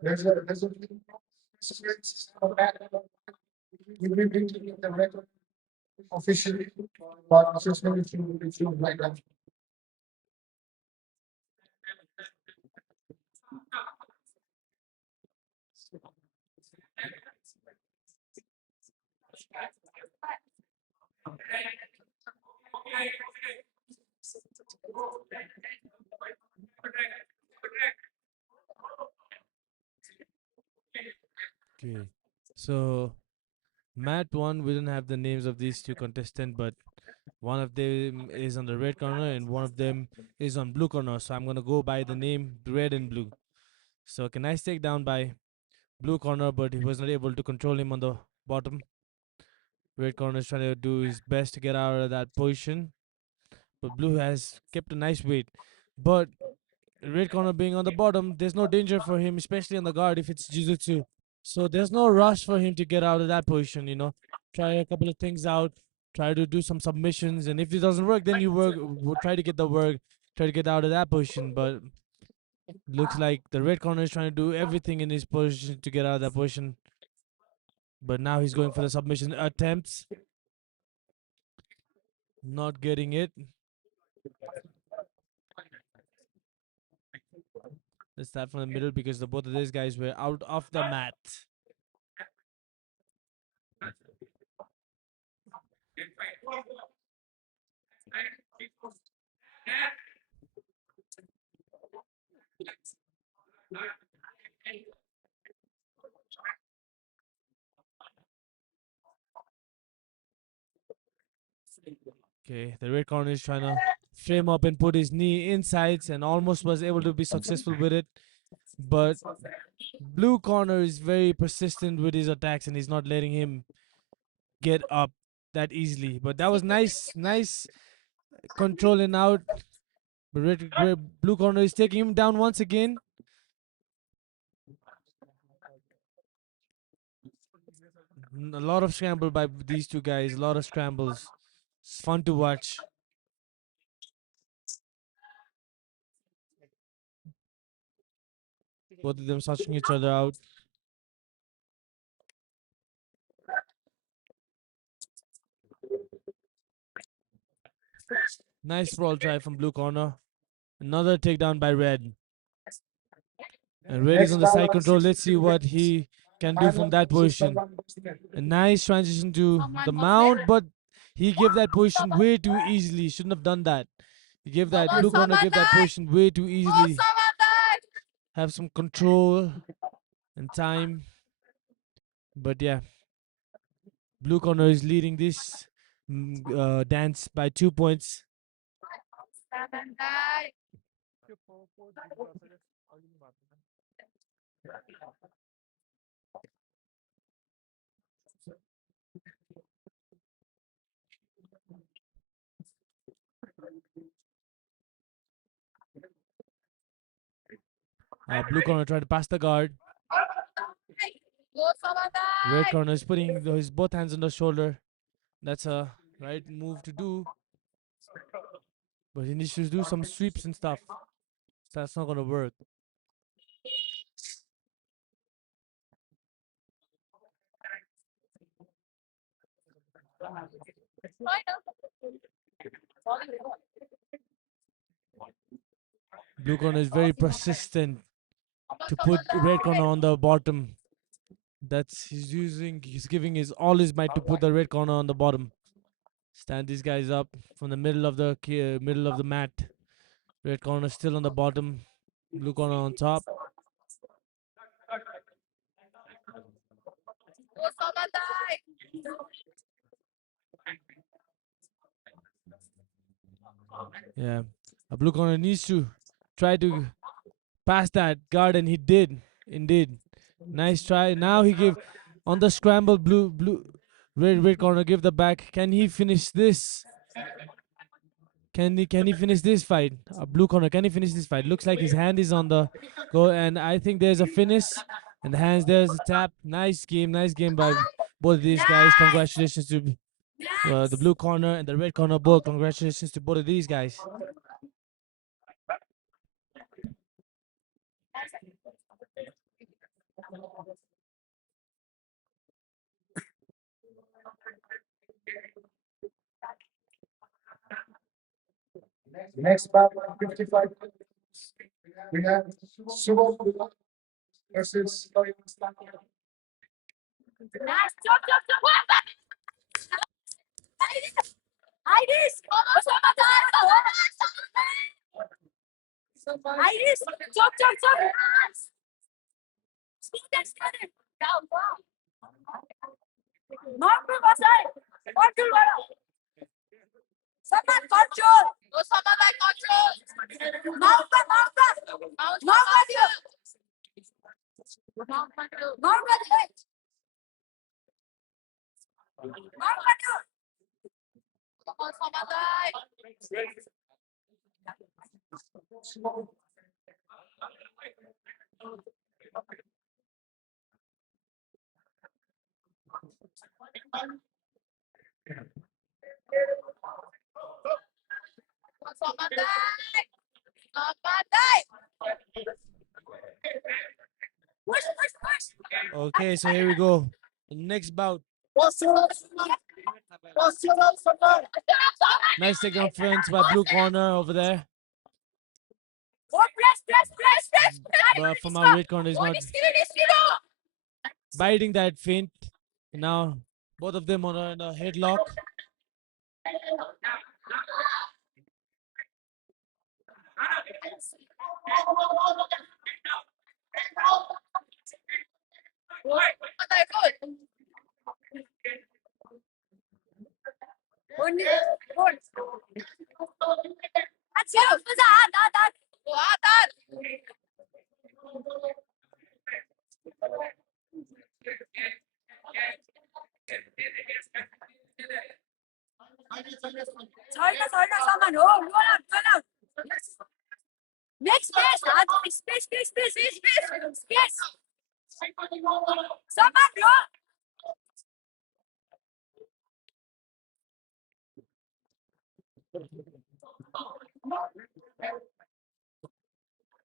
There's a we will bring the record officially, but assessment if you like that. Okay. So Matt won. We didn't have the names of these two contestants, but one of them is on the red corner and one of them is on blue corner. So I'm gonna go by the name red and blue. So can I take down by blue corner, but he was not able to control him on the bottom. Red corner is trying to do his best to get out of that position, but blue has kept a nice weight. But red corner being on the bottom, there's no danger for him, especially on the guard if it's Jiu-Jitsu. So there's no rush for him to get out of that position. Try a couple of things out, try to do some submissions, and if it doesn't work, then you try to get the work, try to get out of that position. But looks like the red corner is trying to do everything in his position to get out of that position. But now he's going for the submission attempts, not getting it. Let's start from the middle because both of these guys were out of the mat. Okay, the red corner is trying to frame up and put his knee inside and almost was able to be successful with it. But blue corner is very persistent with his attacks and he's not letting him get up that easily. But that was nice controlling out. But blue corner is taking him down once again. A lot of scramble by these two guys, a lot of scrambles. It's fun to watch. Both of them searching each other out. Nice roll try from blue corner. Another takedown by red. And red is Next on the round side of control. 60 Let's see what he can do from final that position. A nice transition to the mount, but he gave that position way too easily. Shouldn't have done that. He gave that blue corner gave that position way too easily. Have some control and time. But yeah, blue corner is leading this dance by 2 points. Blue corner tried to pass the guard. Red corner is putting his both hands on the shoulder. That's a right move to do, but he needs to do some sweeps and stuff. So that's not gonna work. Blue corner is very persistent to put red corner on the bottom. That's he's giving his all his might to put the red corner on the bottom. Stand these guys up from the middle of the mat. Red corner still on the bottom, blue corner on top. Yeah, a blue corner needs to try to pass that guard, and he did indeed. Nice try. Now he gave on the scramble. Red corner give the back. Can he finish this? Can he finish this fight? Blue corner, can he finish this fight? Looks like his hand is on the go, and I think there's a finish. And the hands, there's a tap. Nice game by both of these guys. Congratulations to the blue corner and the red corner both. Congratulations to both of these guys. Next bout, 55. We have Subal versus Okay, so here we go. The next bout. Nice takedown fence by blue corner over there. But from our red corner is not biting that feint. Now both of them on a headlock.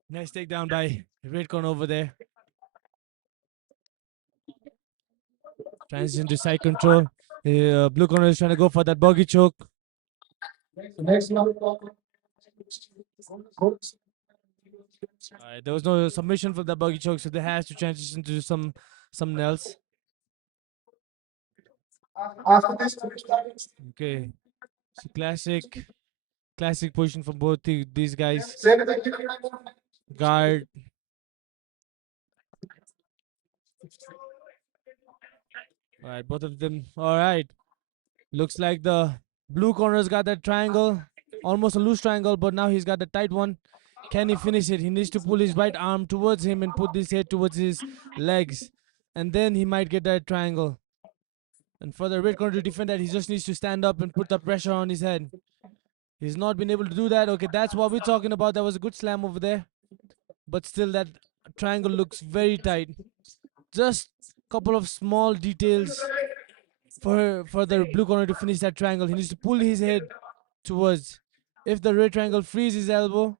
Nice takedown by red corner over there. Transition to side control. Blue corner is trying to go for that bogey choke. next bout. There was no submission for the bogey choke, so they has to transition to something else. After this, Okay, so classic position for both these guys. 70 kilograms. Guard. All right, both of them. All right. Looks like the blue corner's got that triangle, almost a loose triangle, but now he's got the tight one. Can he finish it? He needs to pull his right arm towards him and put his head towards his legs, and then he might get that triangle. And for the red corner to defend that, he just needs to stand up and put the pressure on his head. He's not been able to do that. Okay, that's what we're talking about. That was a good slam over there, but still that triangle looks very tight. Just a couple of small details for the blue corner to finish that triangle. He needs to pull his head towards. If the red triangle frees his elbow,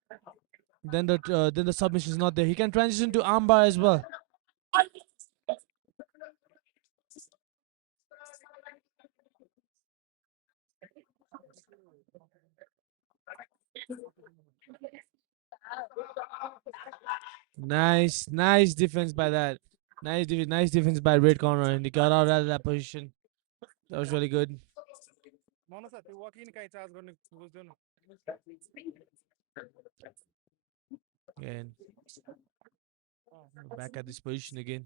then the submission is not there. He can transition to armbar as well. Nice defense by that. Nice defense by red corner, and he got out of that position. That was really good. And back at this position again.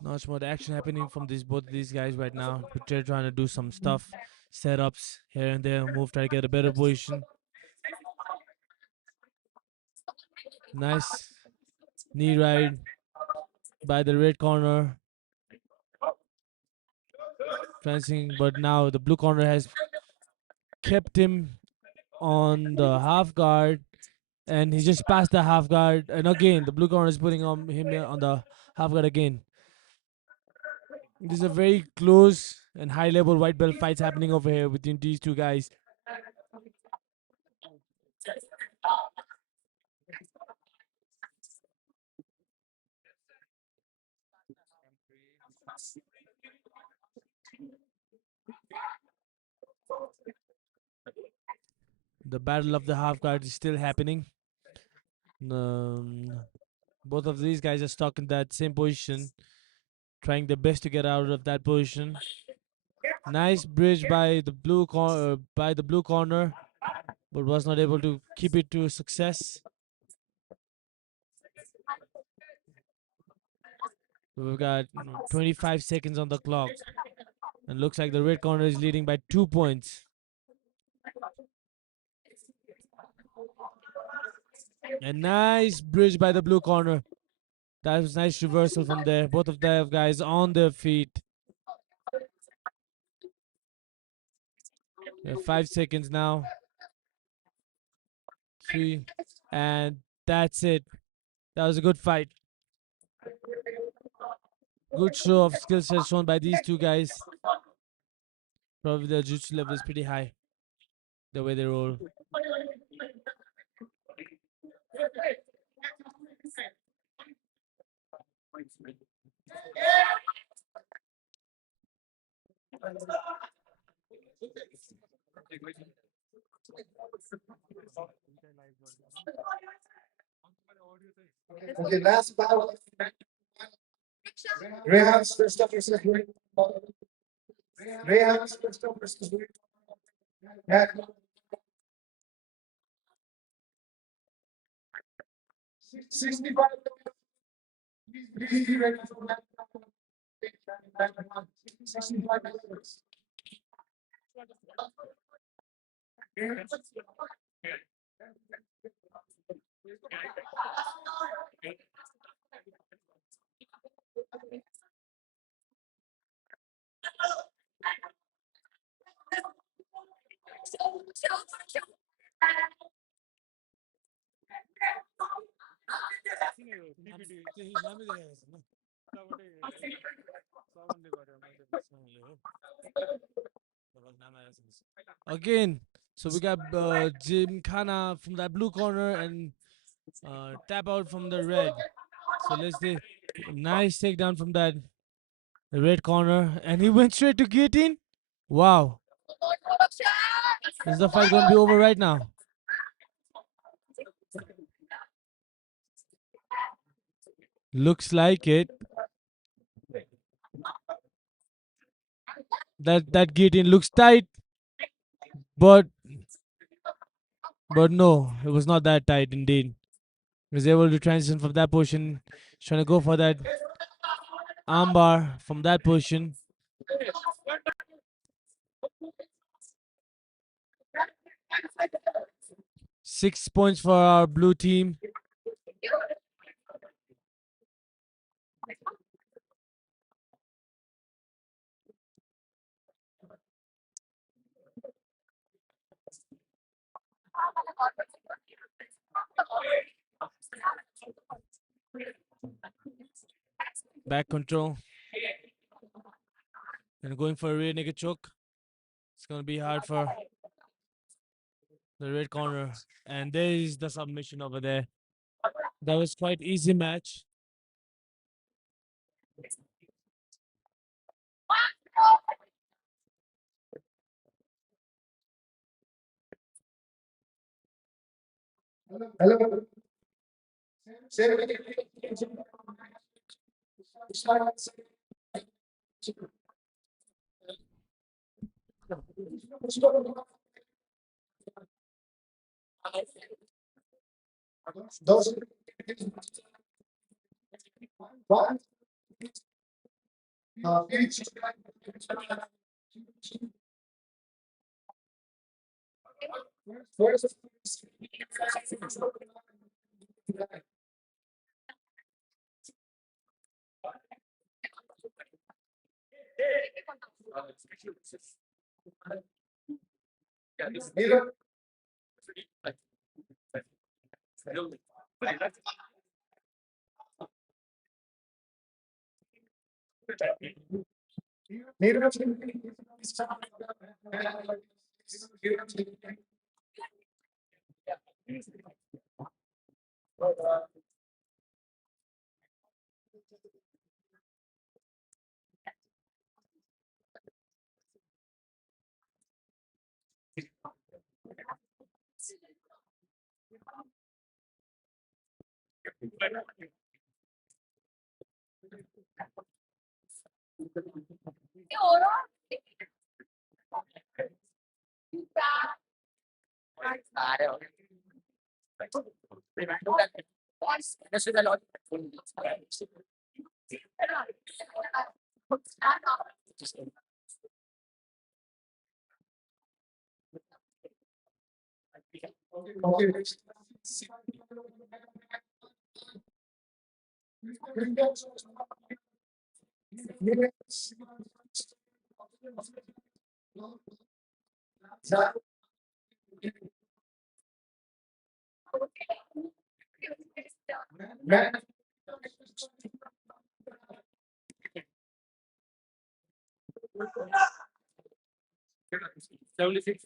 Not much more action happening from both of these guys right now. But they're trying to do some stuff, setups here and there, move, try to get a better position. Nice knee ride by the red corner. Fencing, but now the blue corner has kept him on the half guard, and he just passed the half guard. And again, the blue corner is putting him on the half guard again. This is a very close and high level white belt fights happening over here between these two guys. The battle of the half guard is still happening. Um, both of these guys are stuck in that same position, trying their best to get out of that position. Nice bridge by the blue corner, but was not able to keep it to success. We've got 25 seconds on the clock, and looks like the red corner is leading by 2 points. A nice bridge by the blue corner. That was nice reversal from there. Both of the guys on their feet. 5 seconds now. 3, and that's it. That was a good fight. Good show of skill set shown by these two guys. Probably their jiu-jitsu level is pretty high. The way they roll. Okay, last battle. Rehan Special versus Rehan Special versus Matt 65. Please be ready for Matt 65. Again, so we got Jim Khana from that blue corner and tap out from the red. So let's see. Nice takedown from that red corner, and he went straight to guillotine. Wow, is the fight gonna be over right now? Looks like it. That guillotine looks tight, but no, it was not that tight indeed. He was able to transition from that position, trying to go for that armbar from that position. 6 points for our blue team. Back control and going for a rear naked choke. It's gonna be hard for the red corner. And there is the submission over there. That was quite easy match. Hello. Same. Those. One. Each. First. Neither. Neither. Okay. Man. 76.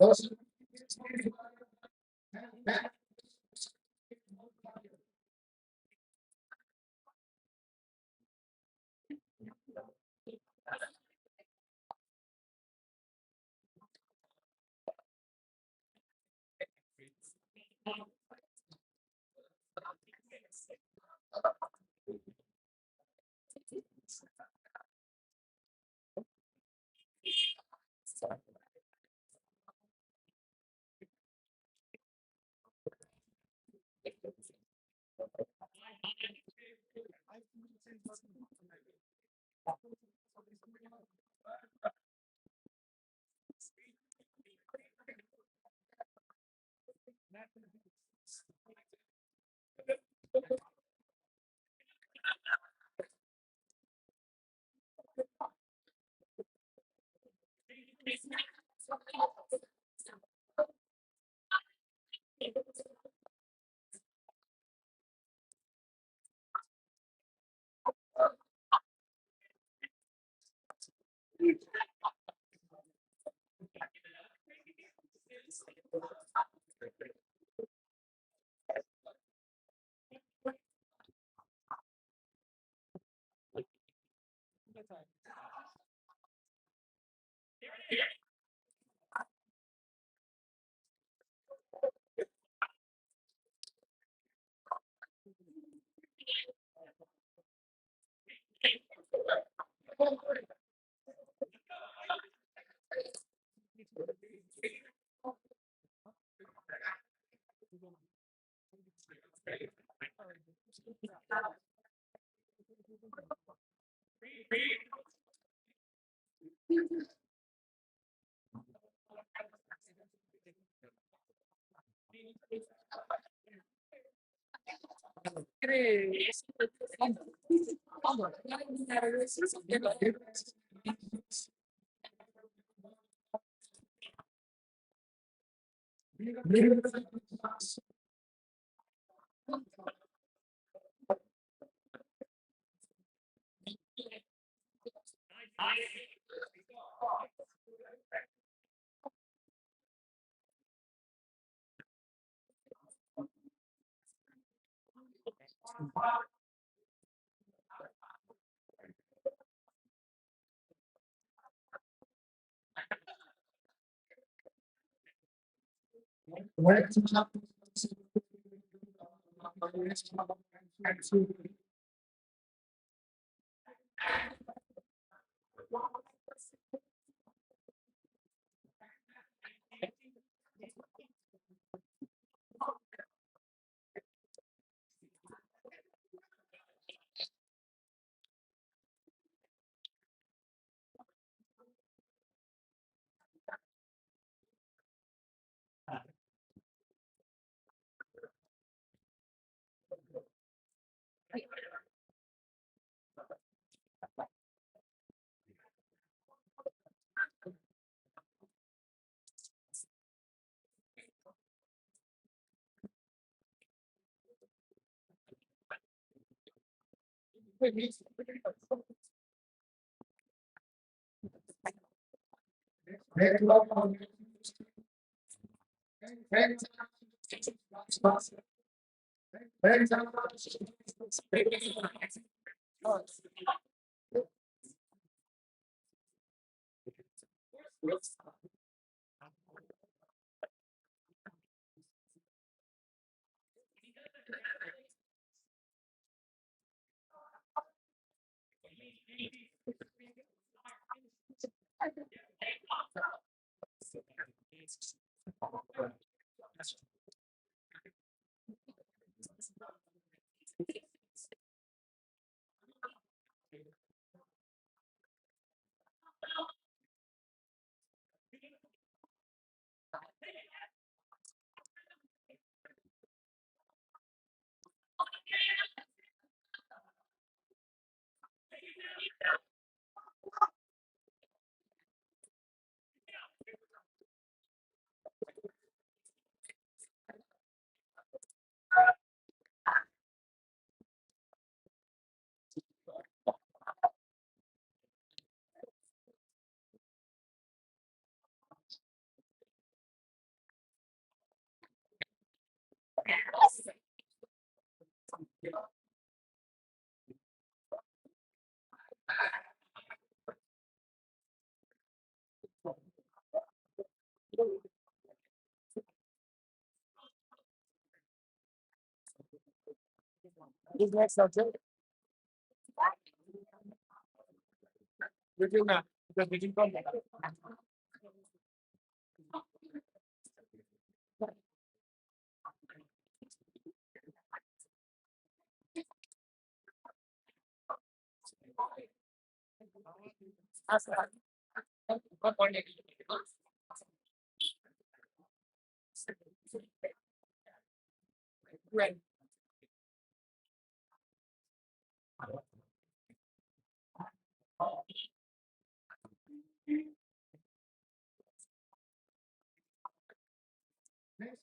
Those.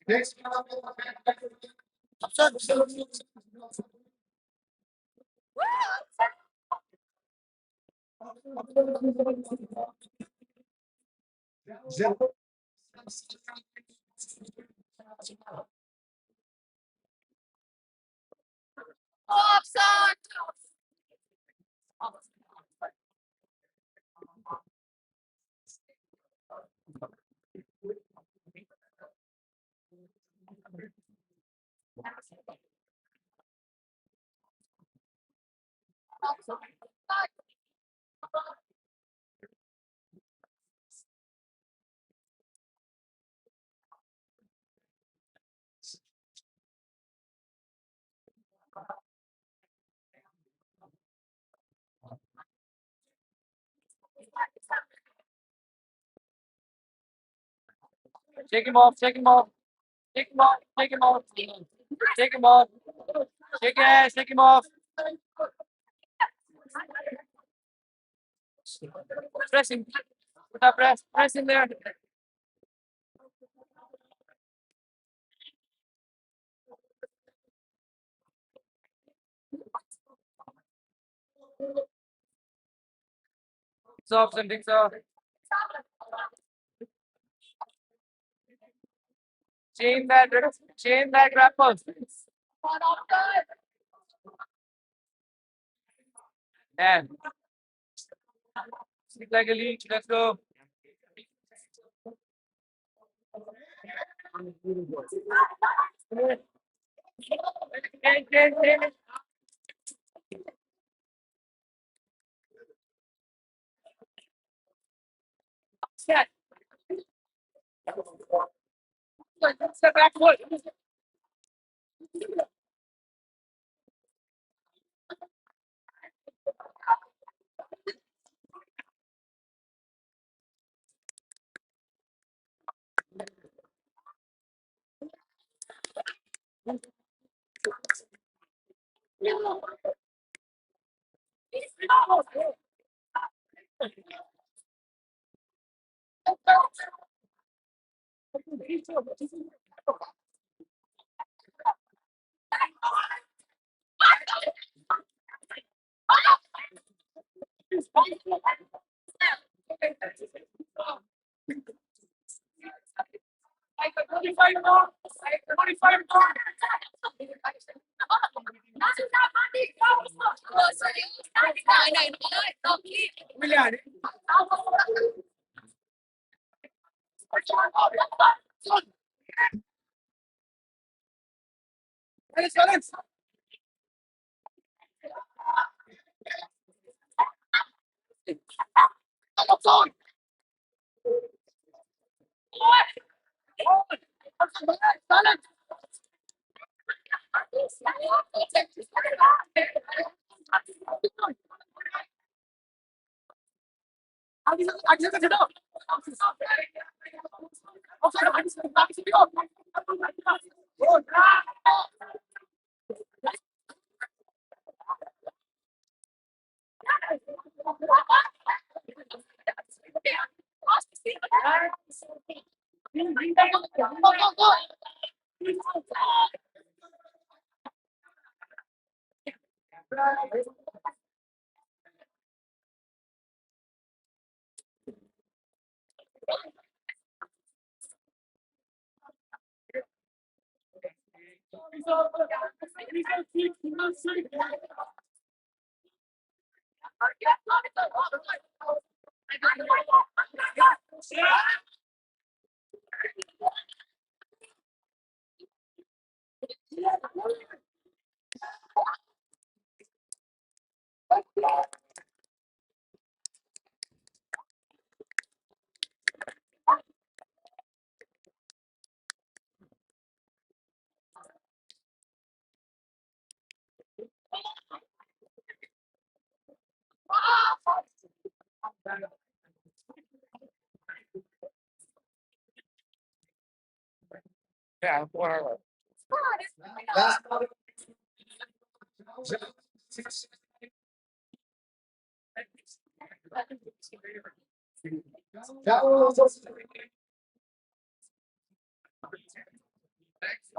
Next, take him off, take him off, take him off, take him off, take him off, take his ass, take him off. Press him. Put that press in there. Off, something's off. Chain that grapple. And sleep like a leech. Let's go. Chain. Set. Step backward. Yeah, whatever. Last that was Thank you.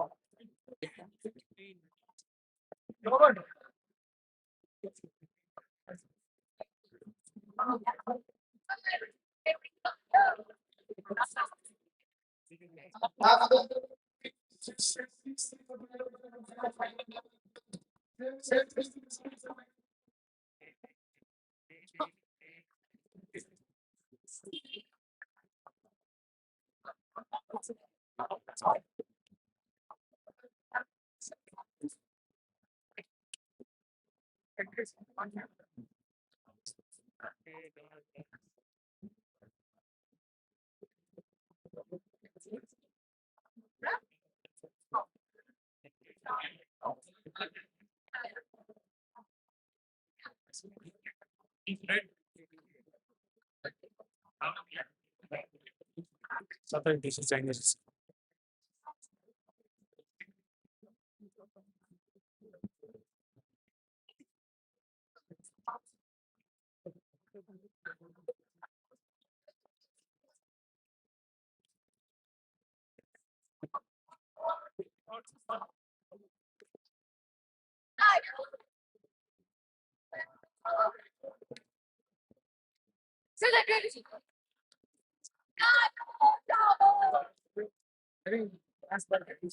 That's moderating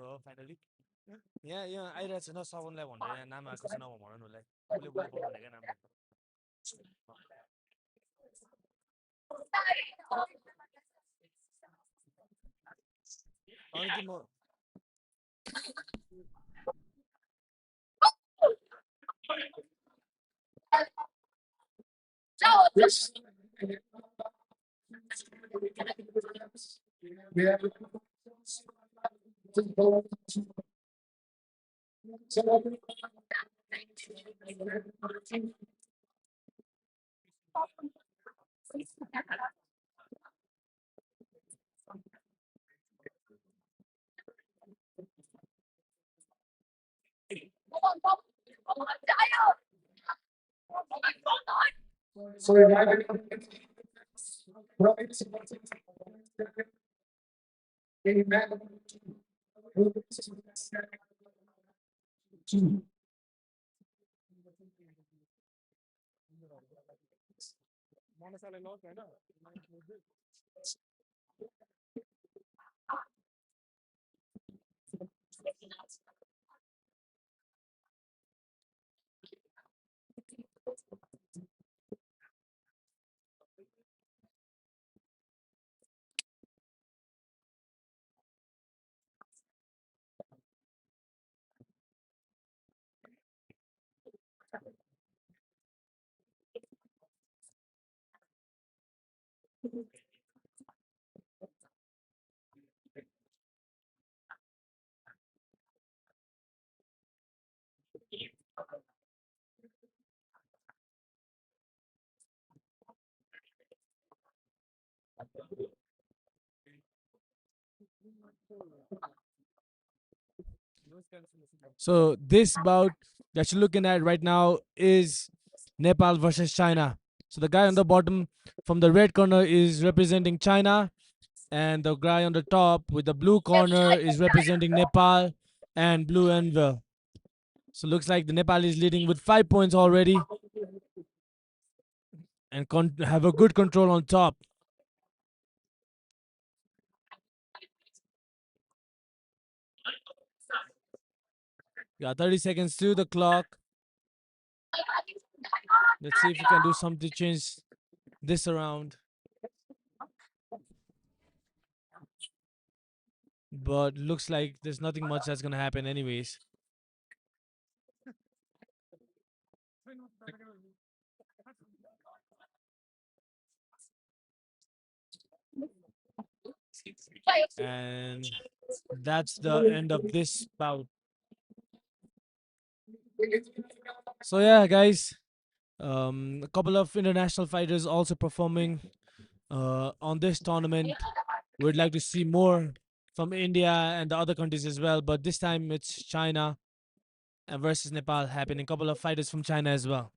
हो finally यहाँ आइरहेको छैन सवनलाई भनेर यहाँ नाम आएको छैन भन न उसलाई उसले बोल्नु भनेको नाम अनि कि म Yes. We have so we have So this bout that you're looking at right now is Nepal versus China. So the guy on the bottom from the red corner is representing China, and the guy on the top with the blue corner is representing Nepal and blue anvil. So looks like the Nepal is leading with 5 points already and have a good control on top. Yeah, 30 seconds to the clock. Let's see if we can do something to change this around. But looks like there's nothing much that's gonna happen anyways. And that's the end of this bout. So yeah, guys, a couple of international fighters also performing on this tournament. We'd like to see more from India and the other countries as well, but this time it's China and versus Nepal happening. A couple of fighters from China as well.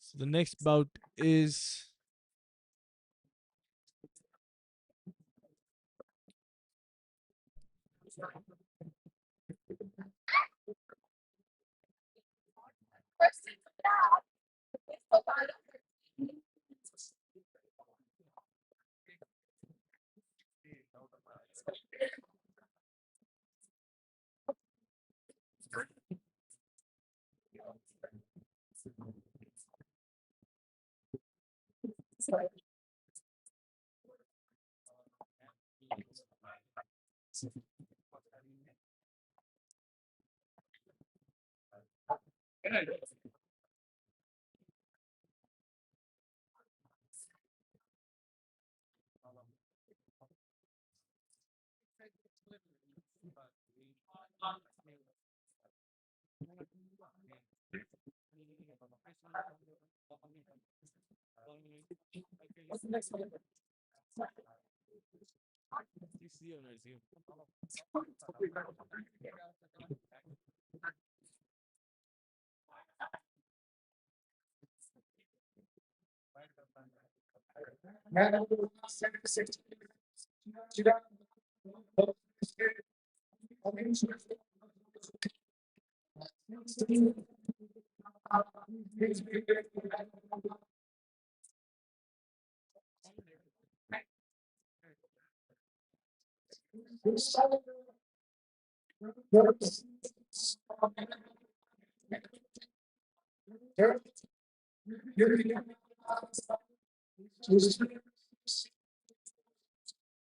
So the next bout is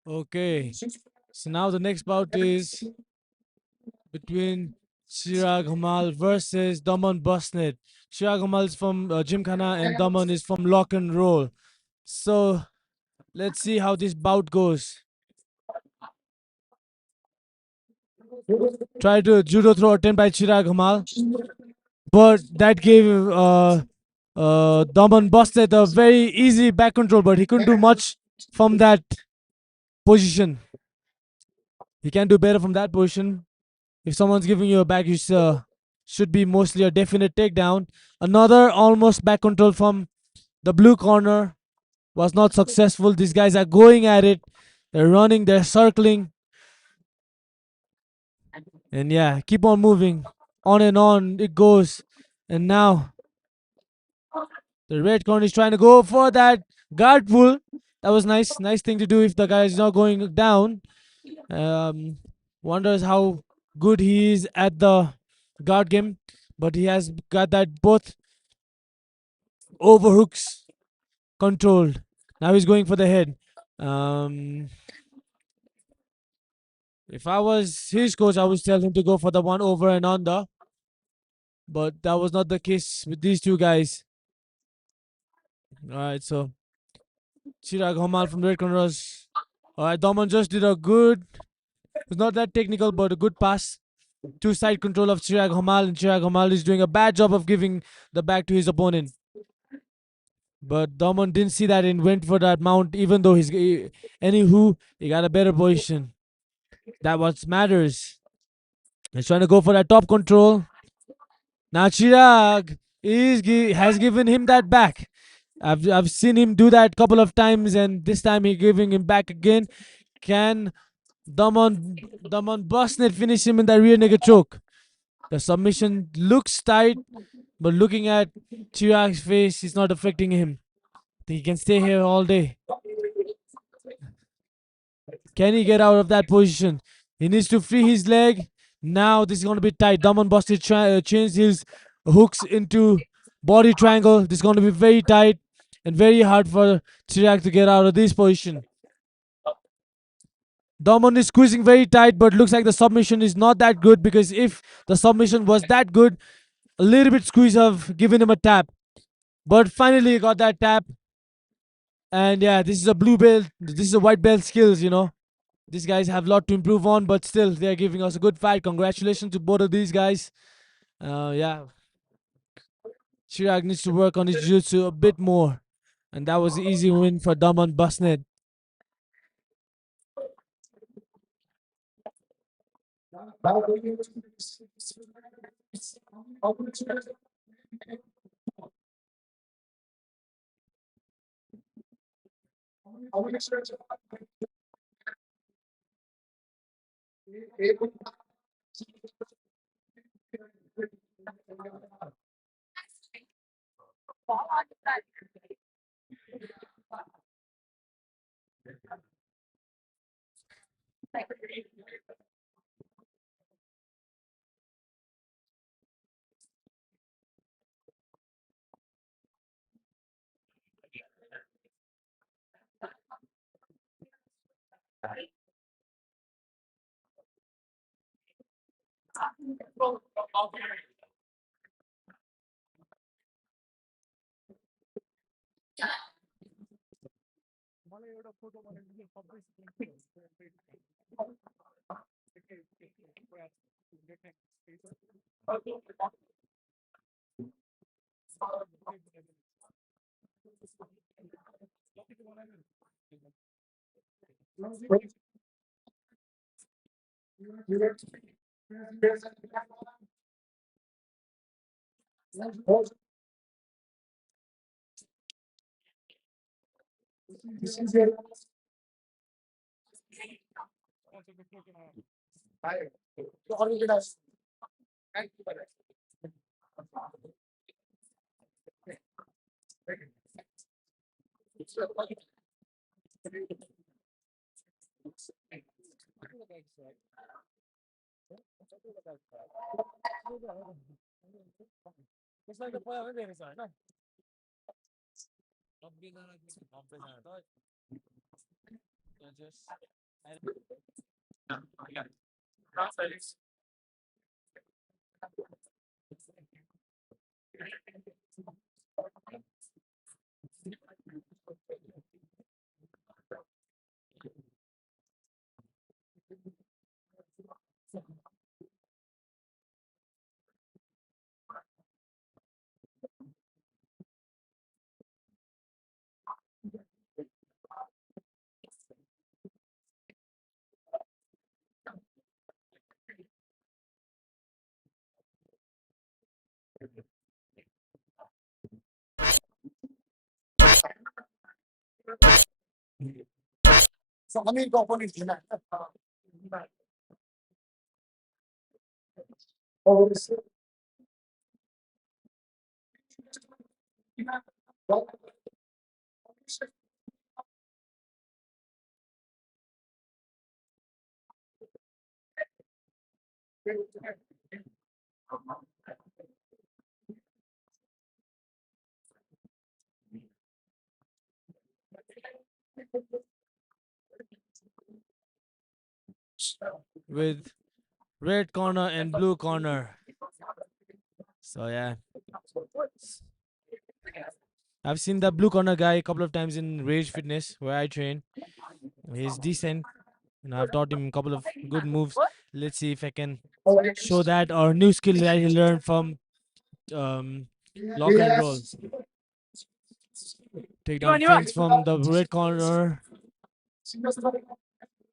Okay. So now the next bout is between Chirag Hamal versus Daman Busnet. Chirag Hamal is from Gymkhana and Daman is from Lock and Roll. So let's see how this bout goes. Try to judo throw attempt by Chirag Hamal, but that gave Daman Busnet a very easy back control, but he couldn't do much from that position. He can do better from that position. If someone's giving you a back, you should be mostly a definite takedown. Another almost back control from the blue corner was not successful. These guys are going at it. They're running, they're circling. And yeah, keep on moving. On and on it goes. And now the red corner is trying to go for that guard pull. That was nice. Nice thing to do if the guy is not going down. Um, Wonders how good he is at the guard game. But he has got that both overhooks controlled. Now he's going for the head. Um, if I was his coach, I would tell him to go for the one over and under. But that was not the case with these two guys. All right, so Chirag Hamal from the red corners. All right, Daman just did a good. It's not that technical, but a good pass. Two side control of Chirag Hamal, and Chirag Hamal is doing a bad job of giving the back to his opponent. But Daman didn't see that and went for that mount, even though anywho, he got a better position. That what matters. He's trying to go for that top control. Now Chirag has given him that back. I've seen him do that couple of times, and this time he giving him back again. Can Daman Bosnet finish him in that rear naked choke? The submission looks tight, but looking at Chirag's face, it's not affecting him. He can stay here all day. Can he get out of that position? He needs to free his leg. Now this is going to be tight. Daman Bosnet changed his hooks into body triangle. This is going to be very tight and very hard for Chirag to get out of this position. Daman is squeezing very tight, but looks like the submission is not that good, because if the submission was that good, a little bit squeeze have given him a tap. But finally he got that tap. And yeah, this is a blue belt. This is a white belt skills, you know. These guys have a lot to improve on, but still they're giving us a good fight. Congratulations to both of these guys. Yeah, Chirag needs to work on his jiu-jitsu a bit more. And that was the easy win for Daman Basnet. So I mean, go on is that. Oh, with red corner and blue corner. So yeah, I've seen the blue corner guy a couple of times in Rage Fitness where I train. He's decent, and I've taught him a couple of good moves. Let's see if I can show that or new skill that he learned from um, lock and roll. yes. Take down feints from the red corner.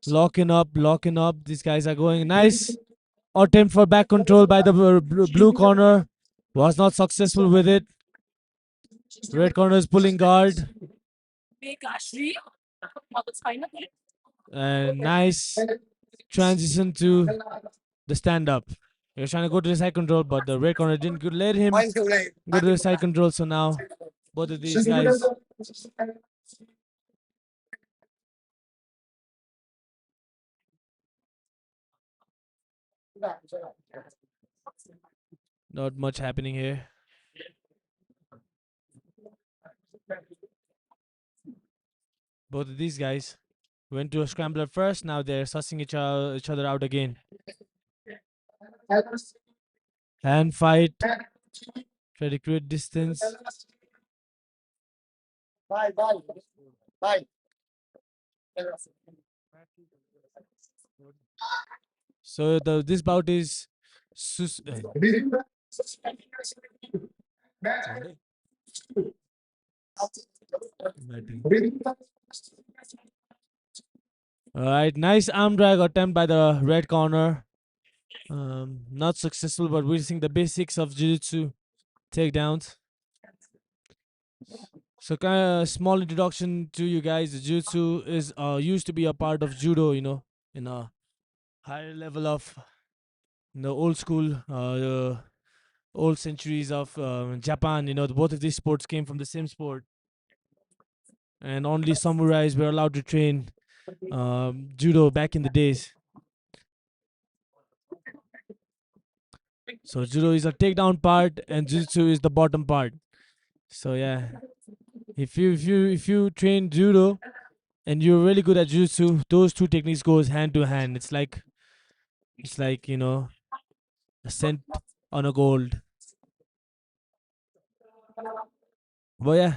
Locking up, locking up. These guys are going nice. Attempt for back control by the blue corner. Was not successful with it. Red corner is pulling guard. And nice transition to the stand up. He was trying to go to the side control, but the red corner didn't let him go to the side control. So now both of these guys not much happening here. Both of these guys went to a scrambler first. Now they're sussing each other out again. Hand fight. Try to create distance. Bye, bye, bye. So this bout is all right, nice arm drag attempt by the red corner. Not successful, but we're seeing the basics of jiu-jitsu takedowns. So kind of small introduction to you guys. Jiu-jitsu is used to be a part of judo, in a higher level of the old school, old centuries of Japan. Both of these sports came from the same sport, and only samurais were allowed to train judo back in the days. So judo is a takedown part, and jiu-jitsu is the bottom part. So yeah, if you train judo and you're really good at jiu-jitsu, those two techniques goes hand to hand. It's like a cent on a gold. But yeah,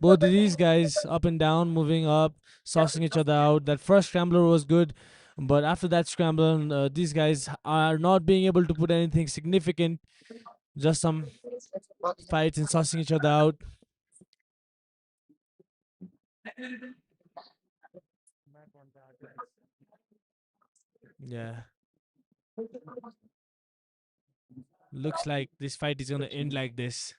both of these guys up and down, moving up, saucing each other out. That first scrambler was good, but after that scrambler, these guys are not being able to put anything significant. Just some fights and saucing each other out. Yeah, looks like this fight is gonna end like this.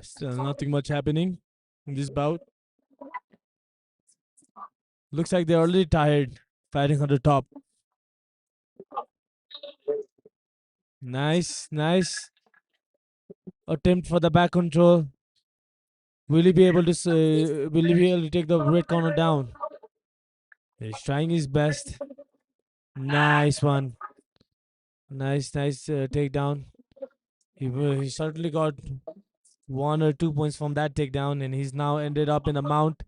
Still nothing much happening in this bout. Looks like they're already tired fighting on the top. Nice, nice attempt for the back control. Will he be able to? Will he be able to take the red corner down? He's trying his best. Nice one. Nice, nice takedown. He certainly got 1 or 2 points from that takedown, and he's now ended up in a mount.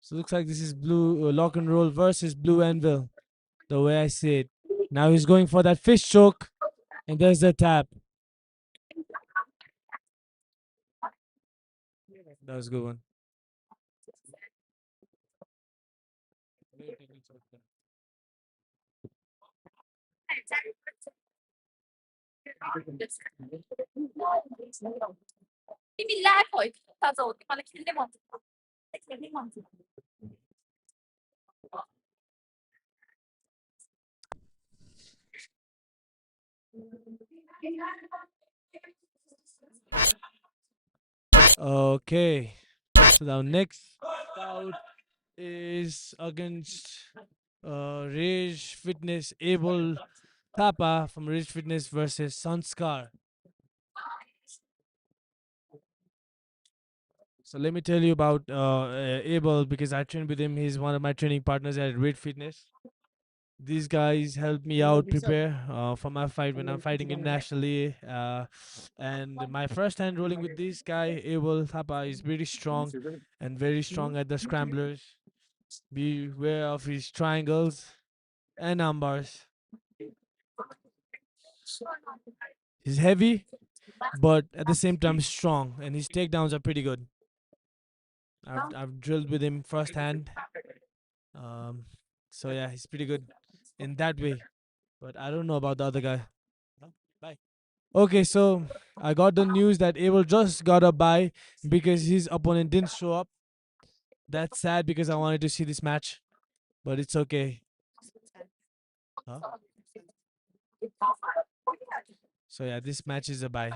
So looks like this is blue lock and roll versus blue anvil, the way I see it. Now he's going for that fish choke, and there's the tap. That was a good one. Okay, so now next bout is against Rage Fitness Abel Thapa from Rage Fitness versus Sanskar. So let me tell you about Abel because I trained with him. He's one of my training partners at Rage Fitness. These guys help me out prepare for my fight when I'm fighting internationally. And my first time rolling with this guy, Abel Thapa, is pretty strong and very strong at the scramblers. Beware of his triangles and arm bars. He's heavy, but at the same time strong, and his takedowns are pretty good. I've drilled with him firsthand. Um, so yeah, he's pretty good in that way. But I don't know about the other guy. Bye. Okay, so I got the news that Abel just got a bye because his opponent didn't show up. That's sad because I wanted to see this match, but it's okay. Huh? So yeah, this match is a bye.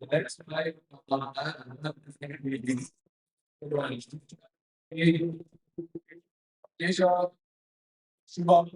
The next slide, Asia, Shubham,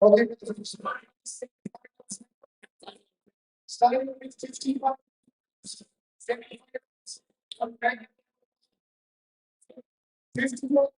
okay, starting with 51, 51,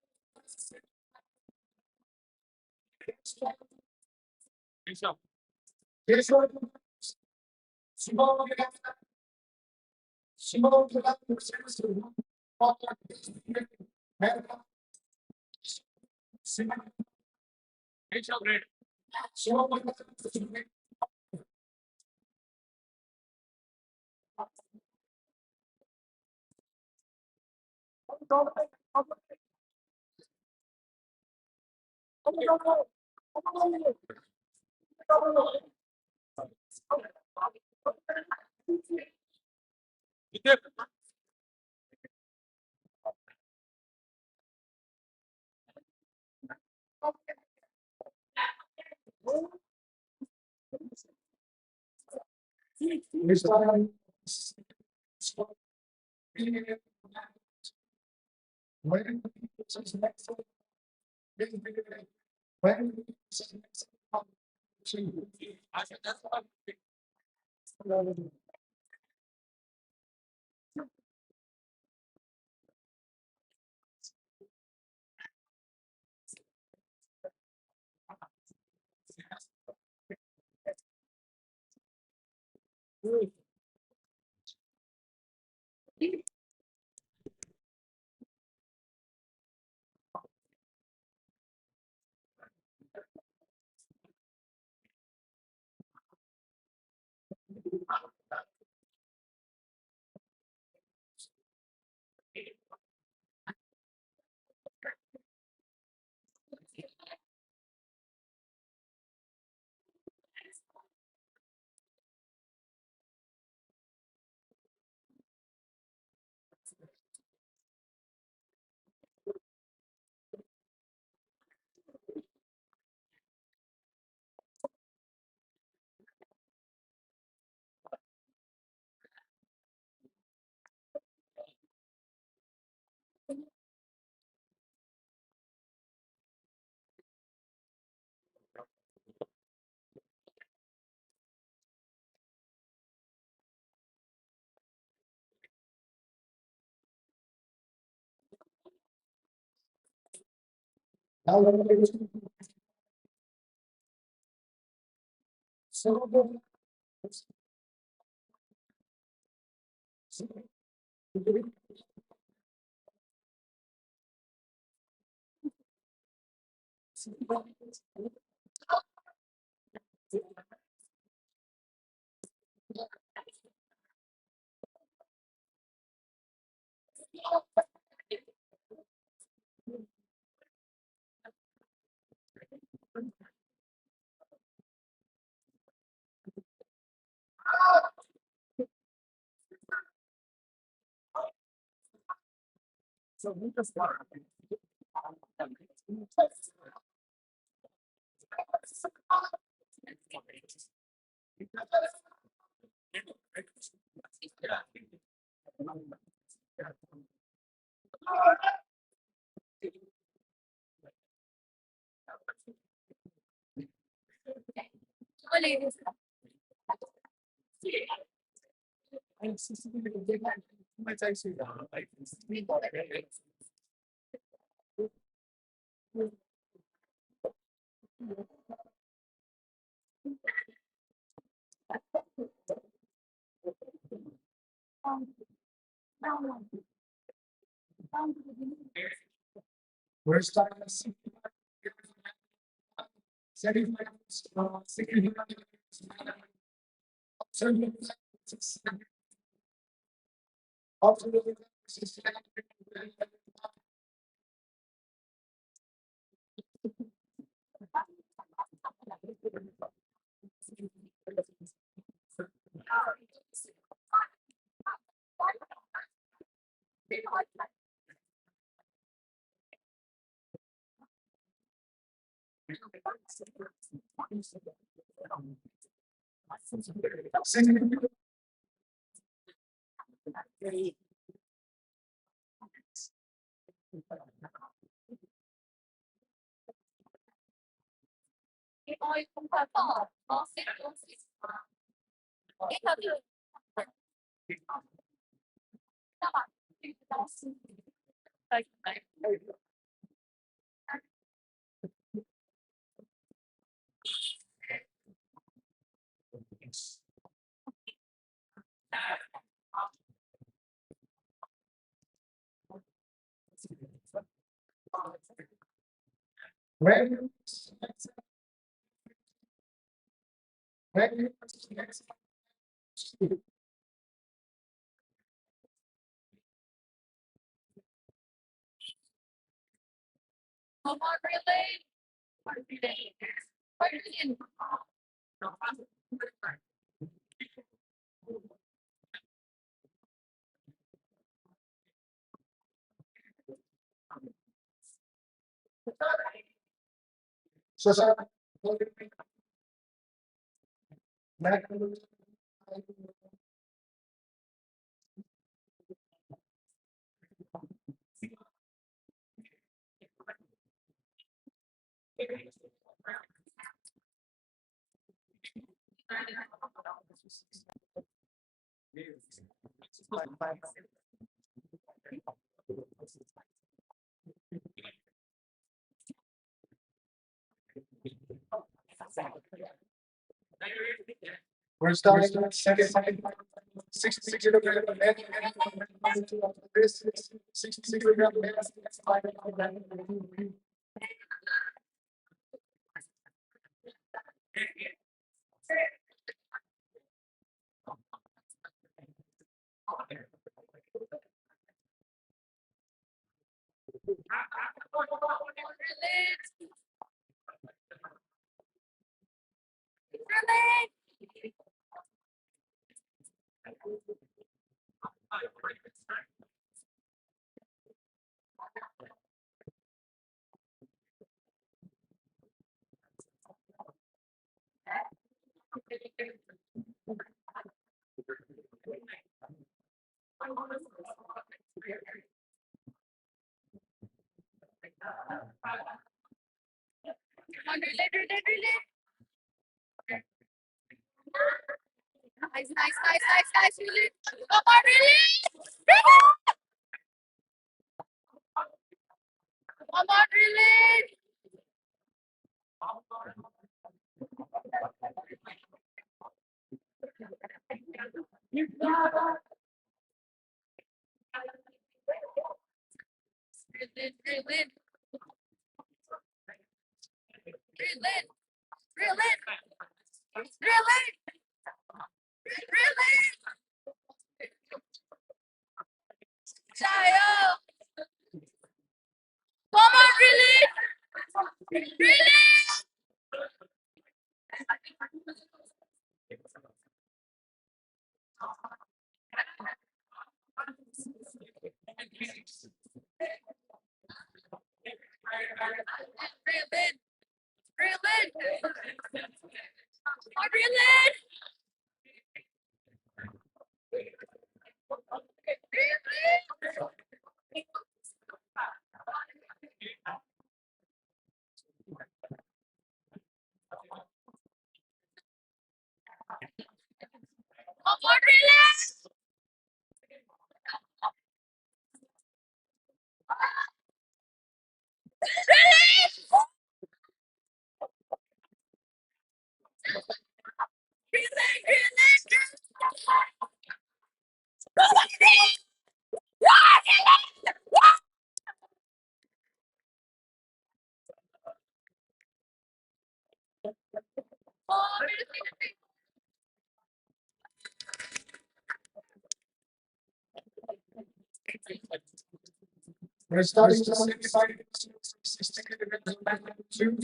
We're starting at second, 66 kilogram men, 66 kilogram men, We're starting to 65, 60 two.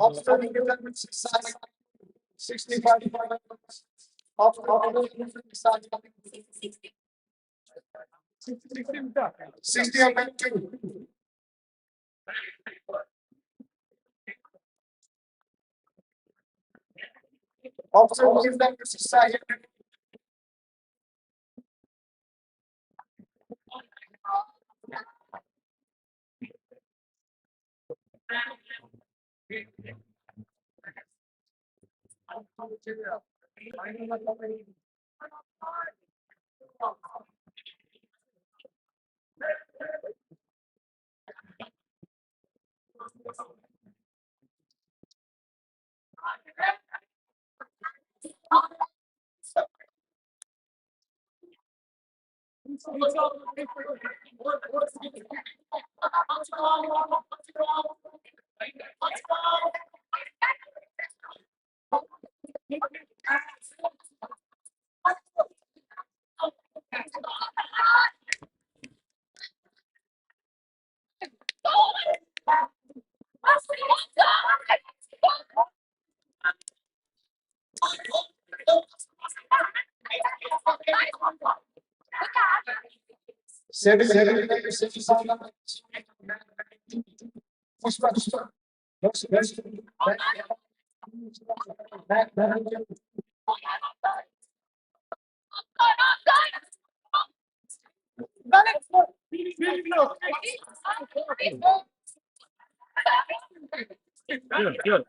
Observing the 65. Observing 60 and 2. Observing the 65. Seven. Good.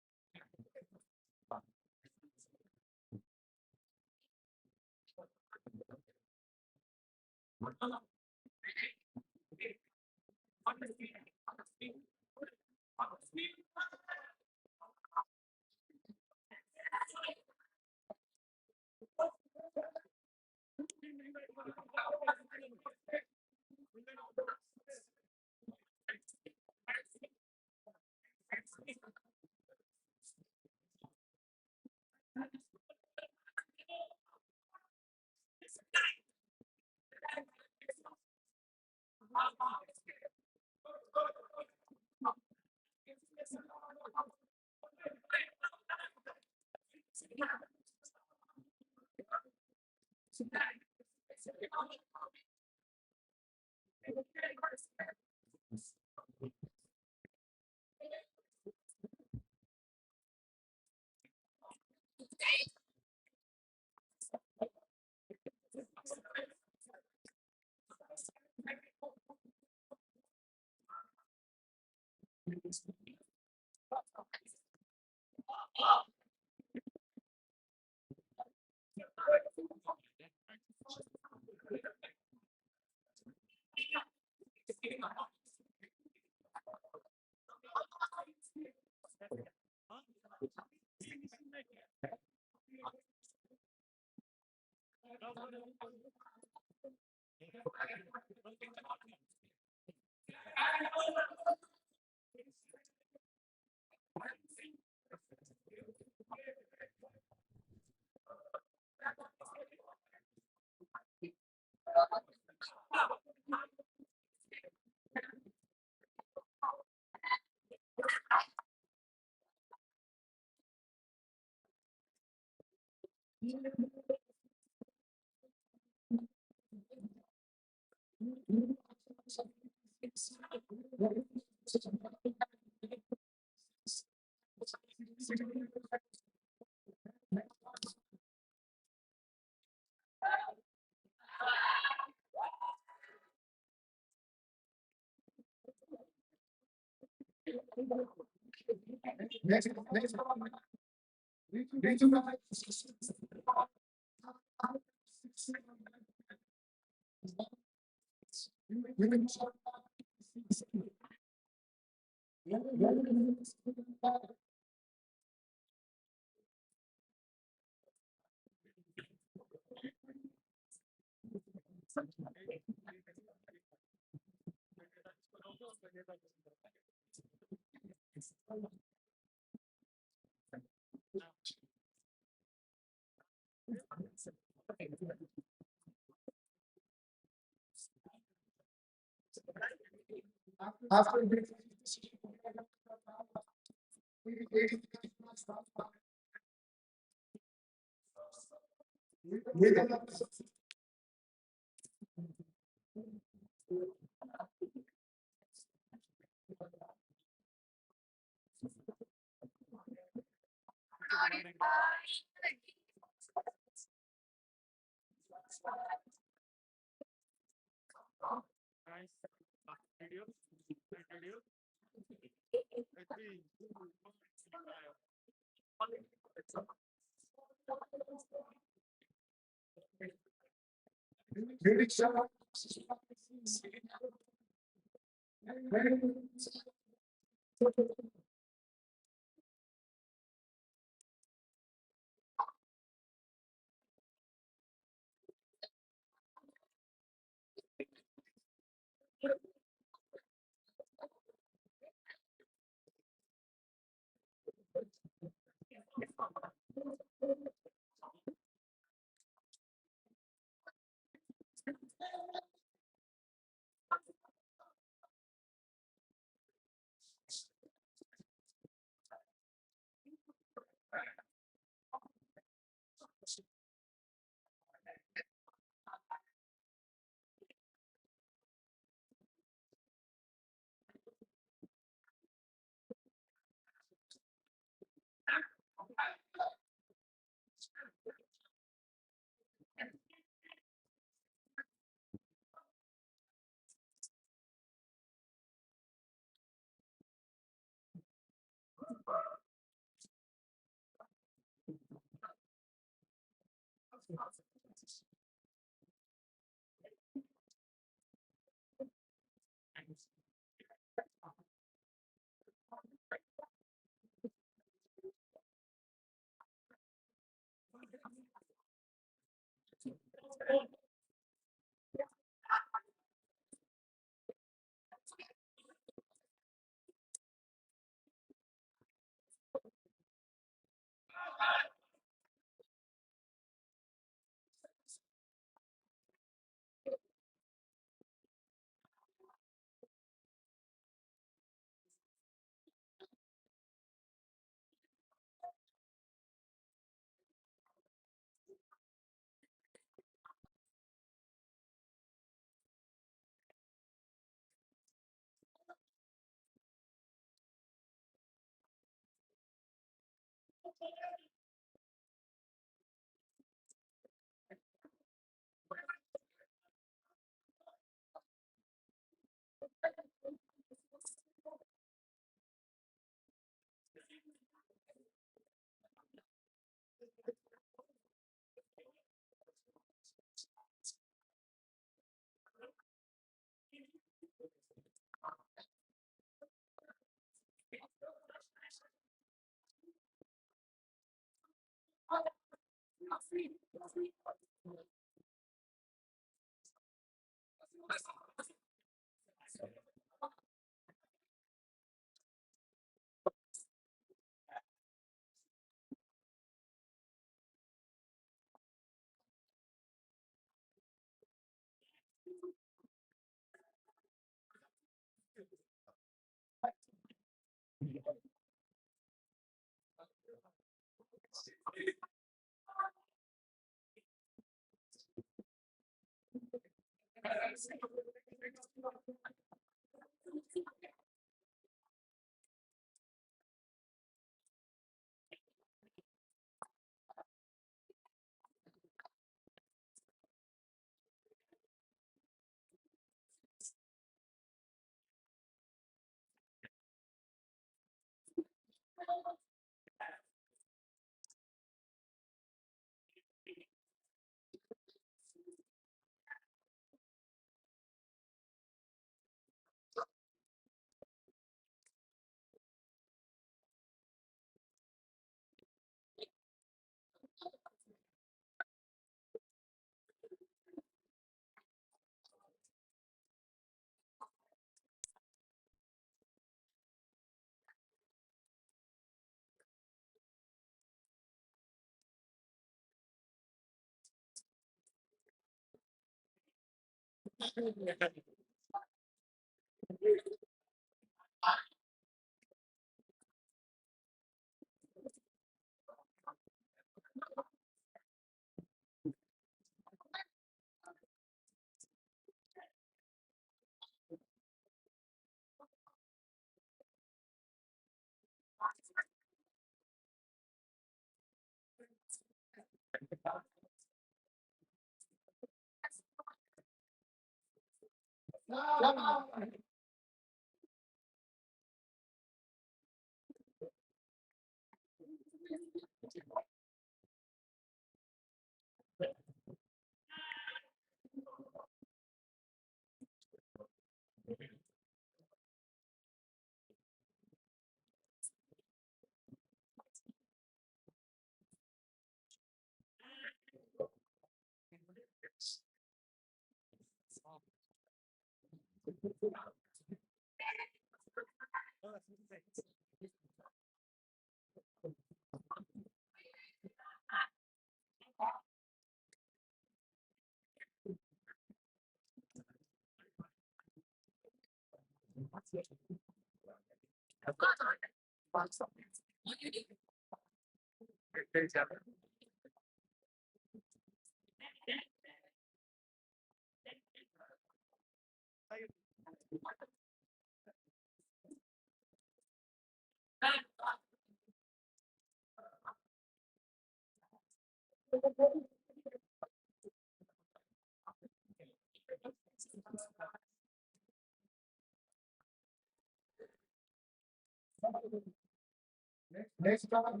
Next one.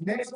Next,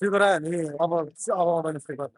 Figura ni अब मैंने figure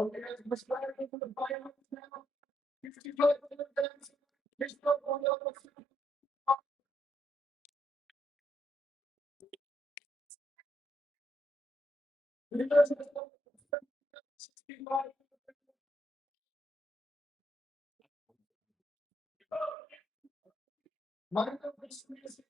Okay, let's try to the final now. 55 minutes. Let's go on the leaders. 65. Mind of this music,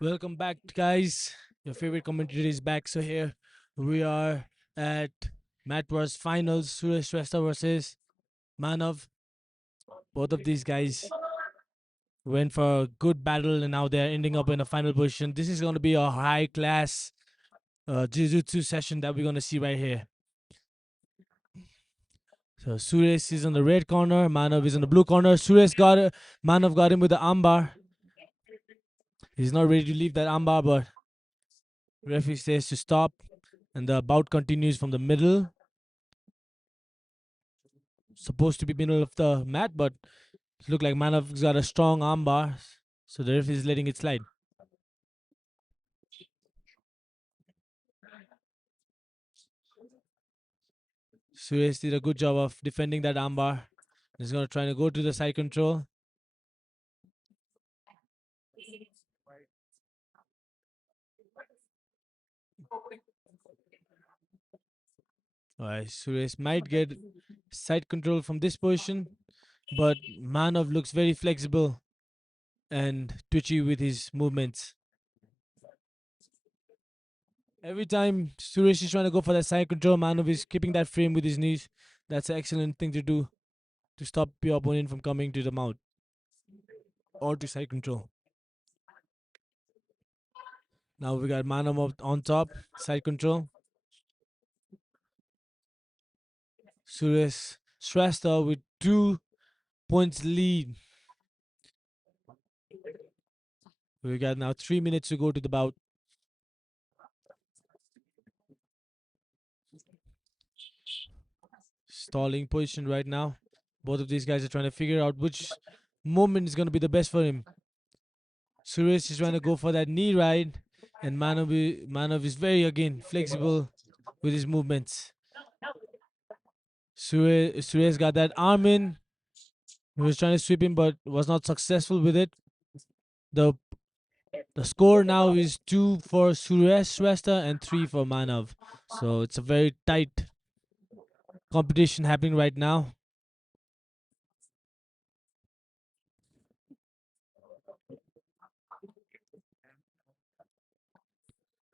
Welcome back, guys. Your favorite commentator is back. So here we are at MATWARS finals. Suresh Shrestha versus Manav. Both of these guys went for a good battle, and now they're ending up in a final position. This is going to be a high class Jiu-Jitsu session that we're going to see right here. So Suresh is on the red corner, Manav is in the blue corner. Manav got him with the armbar. He's not ready to leave that armbar, but referee says to stop, and the bout continues from the middle. Supposed to be middle of the mat, but it looked like Manav's got a strong armbar, so the referee is letting it slide. Suresh did a good job of defending that armbar. He's gonna try to go to the side control. Alright, Suresh might get side control from this position, but Manav looks very flexible and twitchy with his movements. Every time Suresh is trying to go for that side control, Manav is keeping that frame with his knees. That's an excellent thing to do to stop your opponent from coming to the mount or to side control. Now we got Manav on top, side control. Suresh Shrestha with 2 points lead. We got now 3 minutes to go to the bout. Stalling position right now. Both of these guys are trying to figure out which moment is going to be the best for him. Suresh is trying to go for that knee ride, and Manav is very, again, flexible with his movements. Suresh got that arm in. He was trying to sweep him, but was not successful with it. The the score now is 2 for Suresh Shrestha and 3 for Manav. So it's a very tight competition happening right now.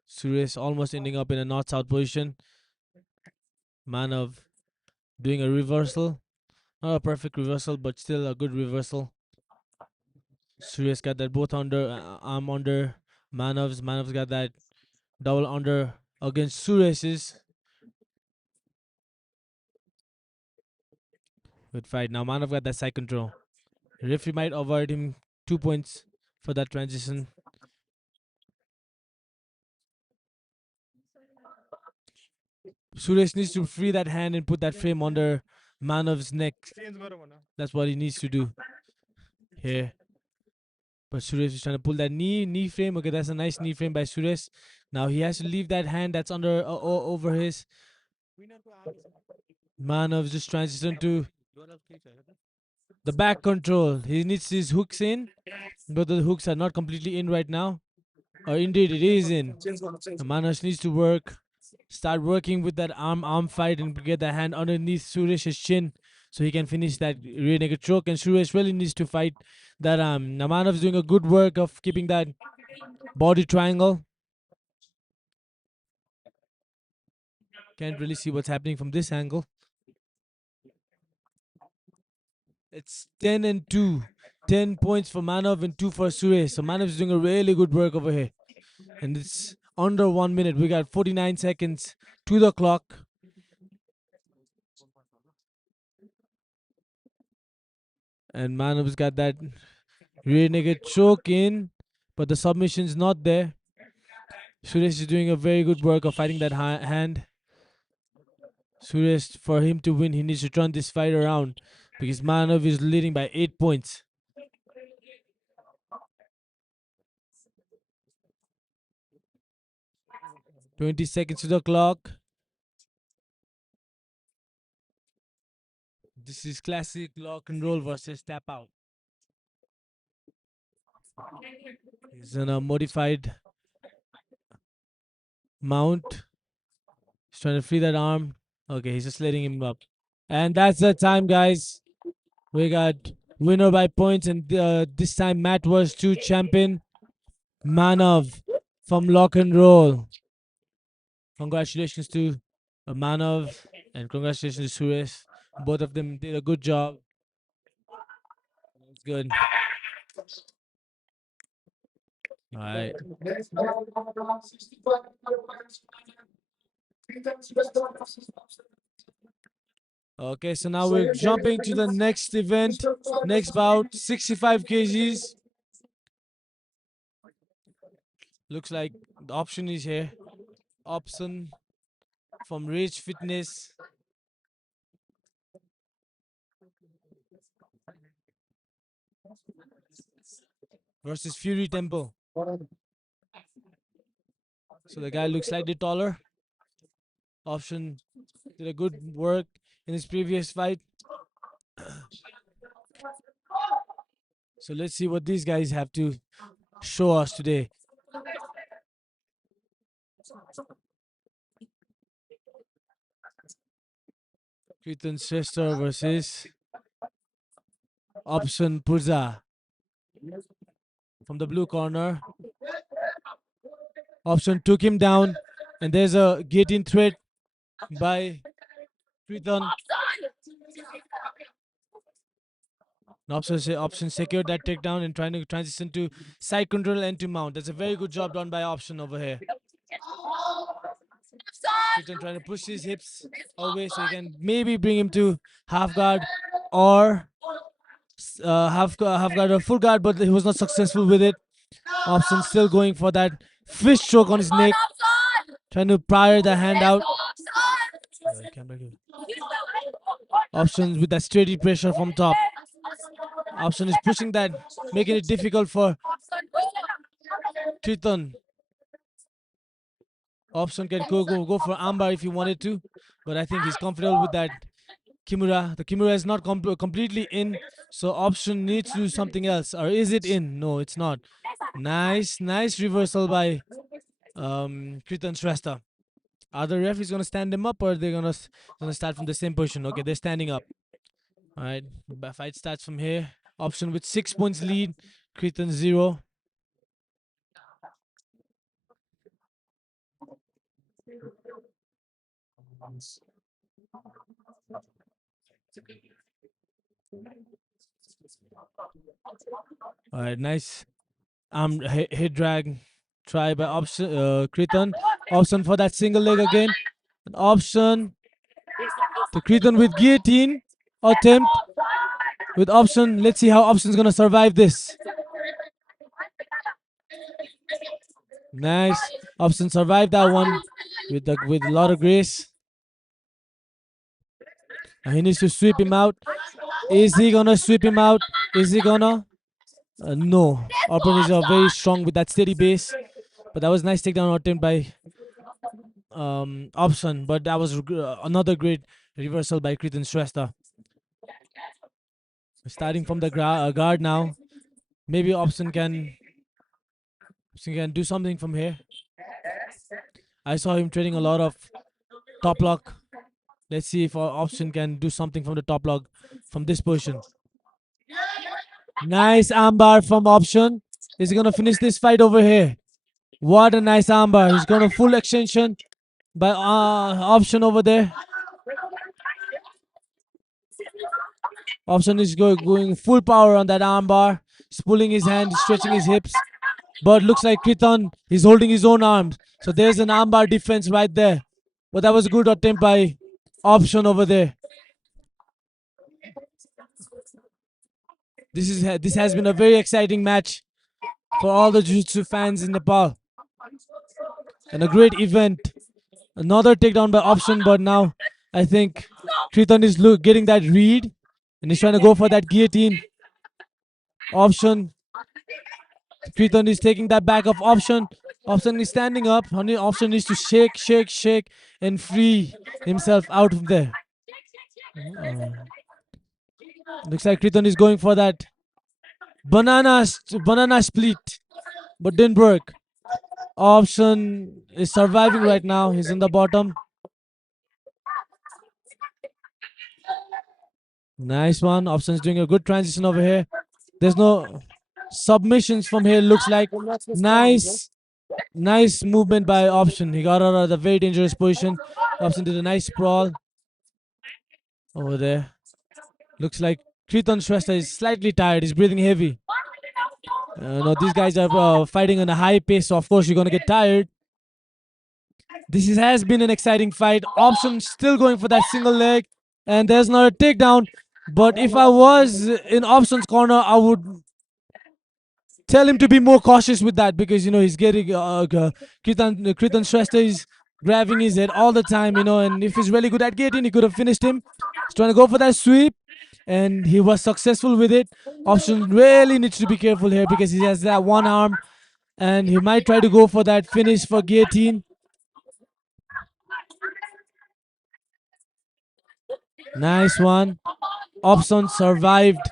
Suresh almost ending up in a north-south position. Manav doing a reversal. Not a perfect reversal, but still a good reversal. Suresh got that both under arm under Manav's. Manav's got that double under against Suresh's. Good fight. Now Manav got that side control. The referee might award him 2 points for that transition. Suresh needs to free that hand and put that frame under Manav's neck. That's what he needs to do here. But Suresh is trying to pull that knee frame. Okay, that's a nice knee frame by Suresh. Now he has to leave that hand that's under over his. Manav's just transition to the back control. He needs his hooks in, but the hooks are not completely in right now. Or indeed, it is in. Manas needs to start working with that arm fight and get the hand underneath Suresh's chin so he can finish that rear naked choke. And Suresh really needs to fight that arm. Namanav's doing a good work of keeping that body triangle. Can't really see what's happening from this angle. It's 10 and 2. 10 points for Manav and 2 for Suresh. So Manav's doing a really good work over here. And it's under 1 minute. We got 49 seconds to the clock. And Manav's got that rear naked choke in, but the submission's not there. Suresh is doing a very good work of fighting that hand. Suresh, for him to win, he needs to turn this fight around because Manav is leading by 8 points. 20 seconds to the clock. This is classic lock and roll versus tap out. He's in a modified mount. He's trying to free that arm. Okay, he's just letting him up. And that's the time, guys. We got winner by points, and this time MATWARS 2 champion Manav from Lock and Roll. Congratulations to Manav and congratulations to Suresh. Both of them did a good job. It's good. All right. Next round, 65 kilograms. Okay, so now we're jumping to the next event. Next bout, 65 kgs. Looks like the option is here. Option from Rich Fitness. Versus Fury Temple. So the guy looks slightly taller. Option did a good work in his previous fight. So let's see what these guys have to show us today. Ketan Shrestha versus Option Purza. From the blue corner. Option took him down, and there's a guillotine threat by Ketan. Option secured that takedown and trying to transition to side control and to mount. That's a very good job done by Option over here. Ketan trying to push his hips away so he can maybe bring him to half guard or half guard or full guard, but he was not successful with it. Option still going for that fist choke on his neck, trying to pry the hand out. Options with that steady pressure from top. Option is pushing that, making it difficult for Ketan. Option can go for armbar if he wanted to, but I think he's comfortable with that Kimura. The Kimura is not completely in, so Option needs to do something else. Or is it in? No, it's not. Nice reversal by Ketan Shrestha. Are the referees gonna stand them up, or are they gonna start from the same position? Okay, they're standing up. All right, fight starts from here. Option with 6 points lead. Ketan 0. All right, nice head drag try by Option Ketan. Option for that single leg again. An option to Ketan with guillotine attempt with Option. Let's see how Option's gonna survive this. Nice. Option survived that one with a lot of grace. Now he needs to sweep him out. Is he gonna sweep him out? Is he gonna? No. Option is very strong with that steady base. But that was nice takedown attempt by Option. But that was another great reversal by Ketan Shrestha. Starting from the guard now. Maybe Option can do something from here. I saw him trading a lot of top lock. Let's see if our Option can do something from the top lock from this position. Nice armbar from Option. Is he gonna finish this fight over here? What a nice armbar. He's gonna full extension by Option over there. Option is going full power on that armbar. He's pulling his hand, stretching his hips. But looks like Ketan is holding his own arms. So there's an armbar defense right there. But that was a good attempt by Option over there. This has been a very exciting match for all the Jiu-Jitsu fans in Nepal. And a great event. Another takedown by Option, but now I think Ketan is getting that read. And he's trying to go for that guillotine. Option. Ketan is taking that back of Option. Option is standing up. Option needs to shake, shake, shake, and free himself out of there. Uh, Looks like Kriton is going for that banana split, but didn't work. Option is surviving right now. He's in the bottom. Nice one. Option's doing a good transition over here. There's no submissions from here. Looks like nice, nice movement by Option. He got out of the very dangerous position. Option did a nice sprawl over there. Looks like Kriton Shrestha is slightly tired. He's breathing heavy. No, these guys are fighting on a high pace, so of course you're gonna get tired. Has been an exciting fight. Option still going for that single leg, and there's not a takedown. But if I was in Option's corner, I would tell him to be more cautious with that because he's getting Kritan Shrestha is grabbing his head all the time, and if he's really good at getting, he could have finished him. He's trying to go for that sweep, and he was successful with it. Option really needs to be careful here because he has that one arm, and he might try to go for that finish for guillotine. Nice one. Opson survived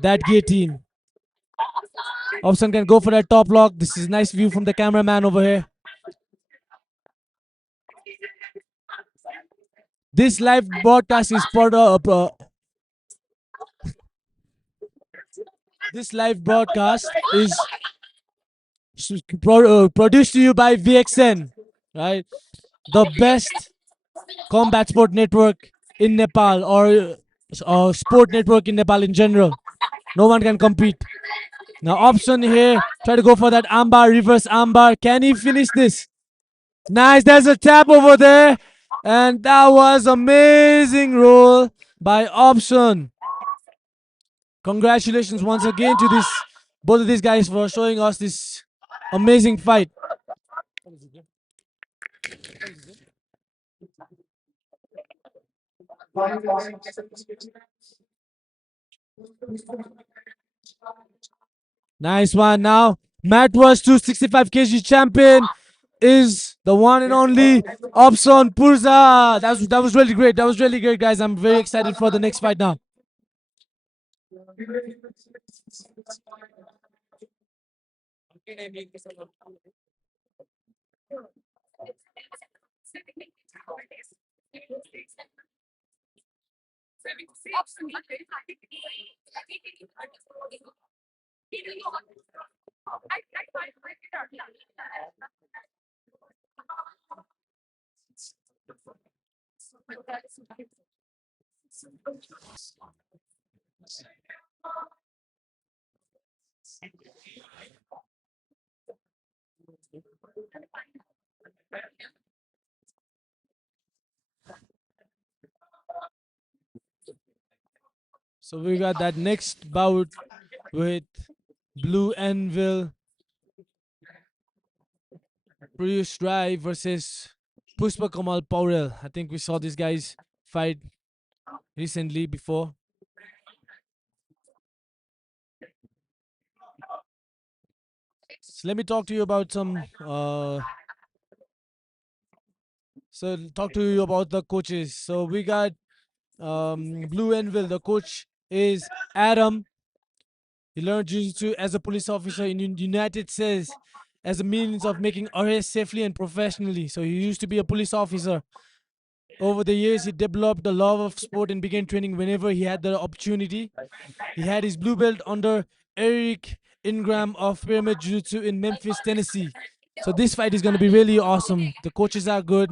that guillotine. Opson can go for that top lock. This is nice view from the cameraman over here. This live broadcast is this live broadcast is produced to you by VXN, right? The best combat sport network in Nepal, or sport network in Nepal in general. No one can compete. Now Option here, try to go for that armbar, reverse armbar. Can he finish this? Nice, there's a tap over there. And that was amazing roll by Option. Congratulations once again to both of these guys for showing us this amazing fight. Nice one. Now MATWARS 265 kg champion is the one and only Opson Purza. That was really great. That was really great, guys. I'm very excited for the next fight now. So we got that next bout with Blue Anvil, Piyush Rai versus Pushpa Kamal Paurel. I think we saw these guys fight recently before. So let me talk to you about talk to you about the coaches. So we got Blue Anvil. The coach is Adam. He learned Jiu-Jitsu as a police officer in United States as a means of making arrests safely and professionally. So he used to be a police officer. Over the years, he developed a love of sport and began training whenever he had the opportunity. He had his blue belt under Eric Ingram of Pyramid Jiu-Jitsu in Memphis, Tennessee. So this fight is going to be really awesome. The coaches are good.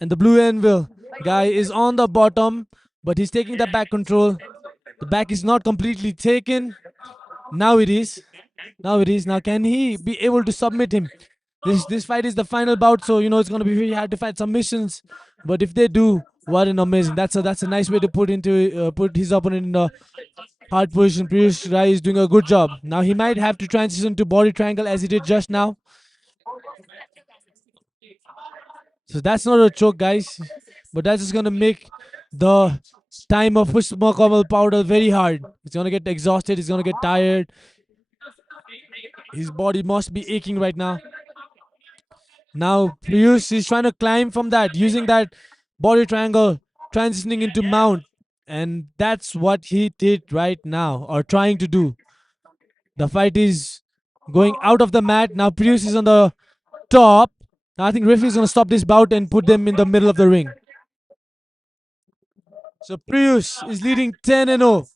And the Blue Anvil guy is on the bottom, but he's taking the back control. The back is not completely taken. Now it is. Now it is. Now can he be able to submit him? This fight is the final bout, so it's gonna be very hard to fight submissions. But if they do, what an amazing! That's a nice way to put his opponent in the hard position. Piyush Rai is doing a good job. Now he might have to transition to body triangle as he did just now. So that's not a choke, guys. But that's just gonna make the time of Pushpa Kamal Powder very hard. He's gonna get exhausted. He's gonna get tired. His body must be aching right now. Now Prius is trying to climb from that, using that body triangle, transitioning into mount. And that's what he did right now, or trying to do. The fight is going out of the mat. Now Prius is on the top. Now I think referee is going to stop this bout and put them in the middle of the ring. So Prius is leading 10-0.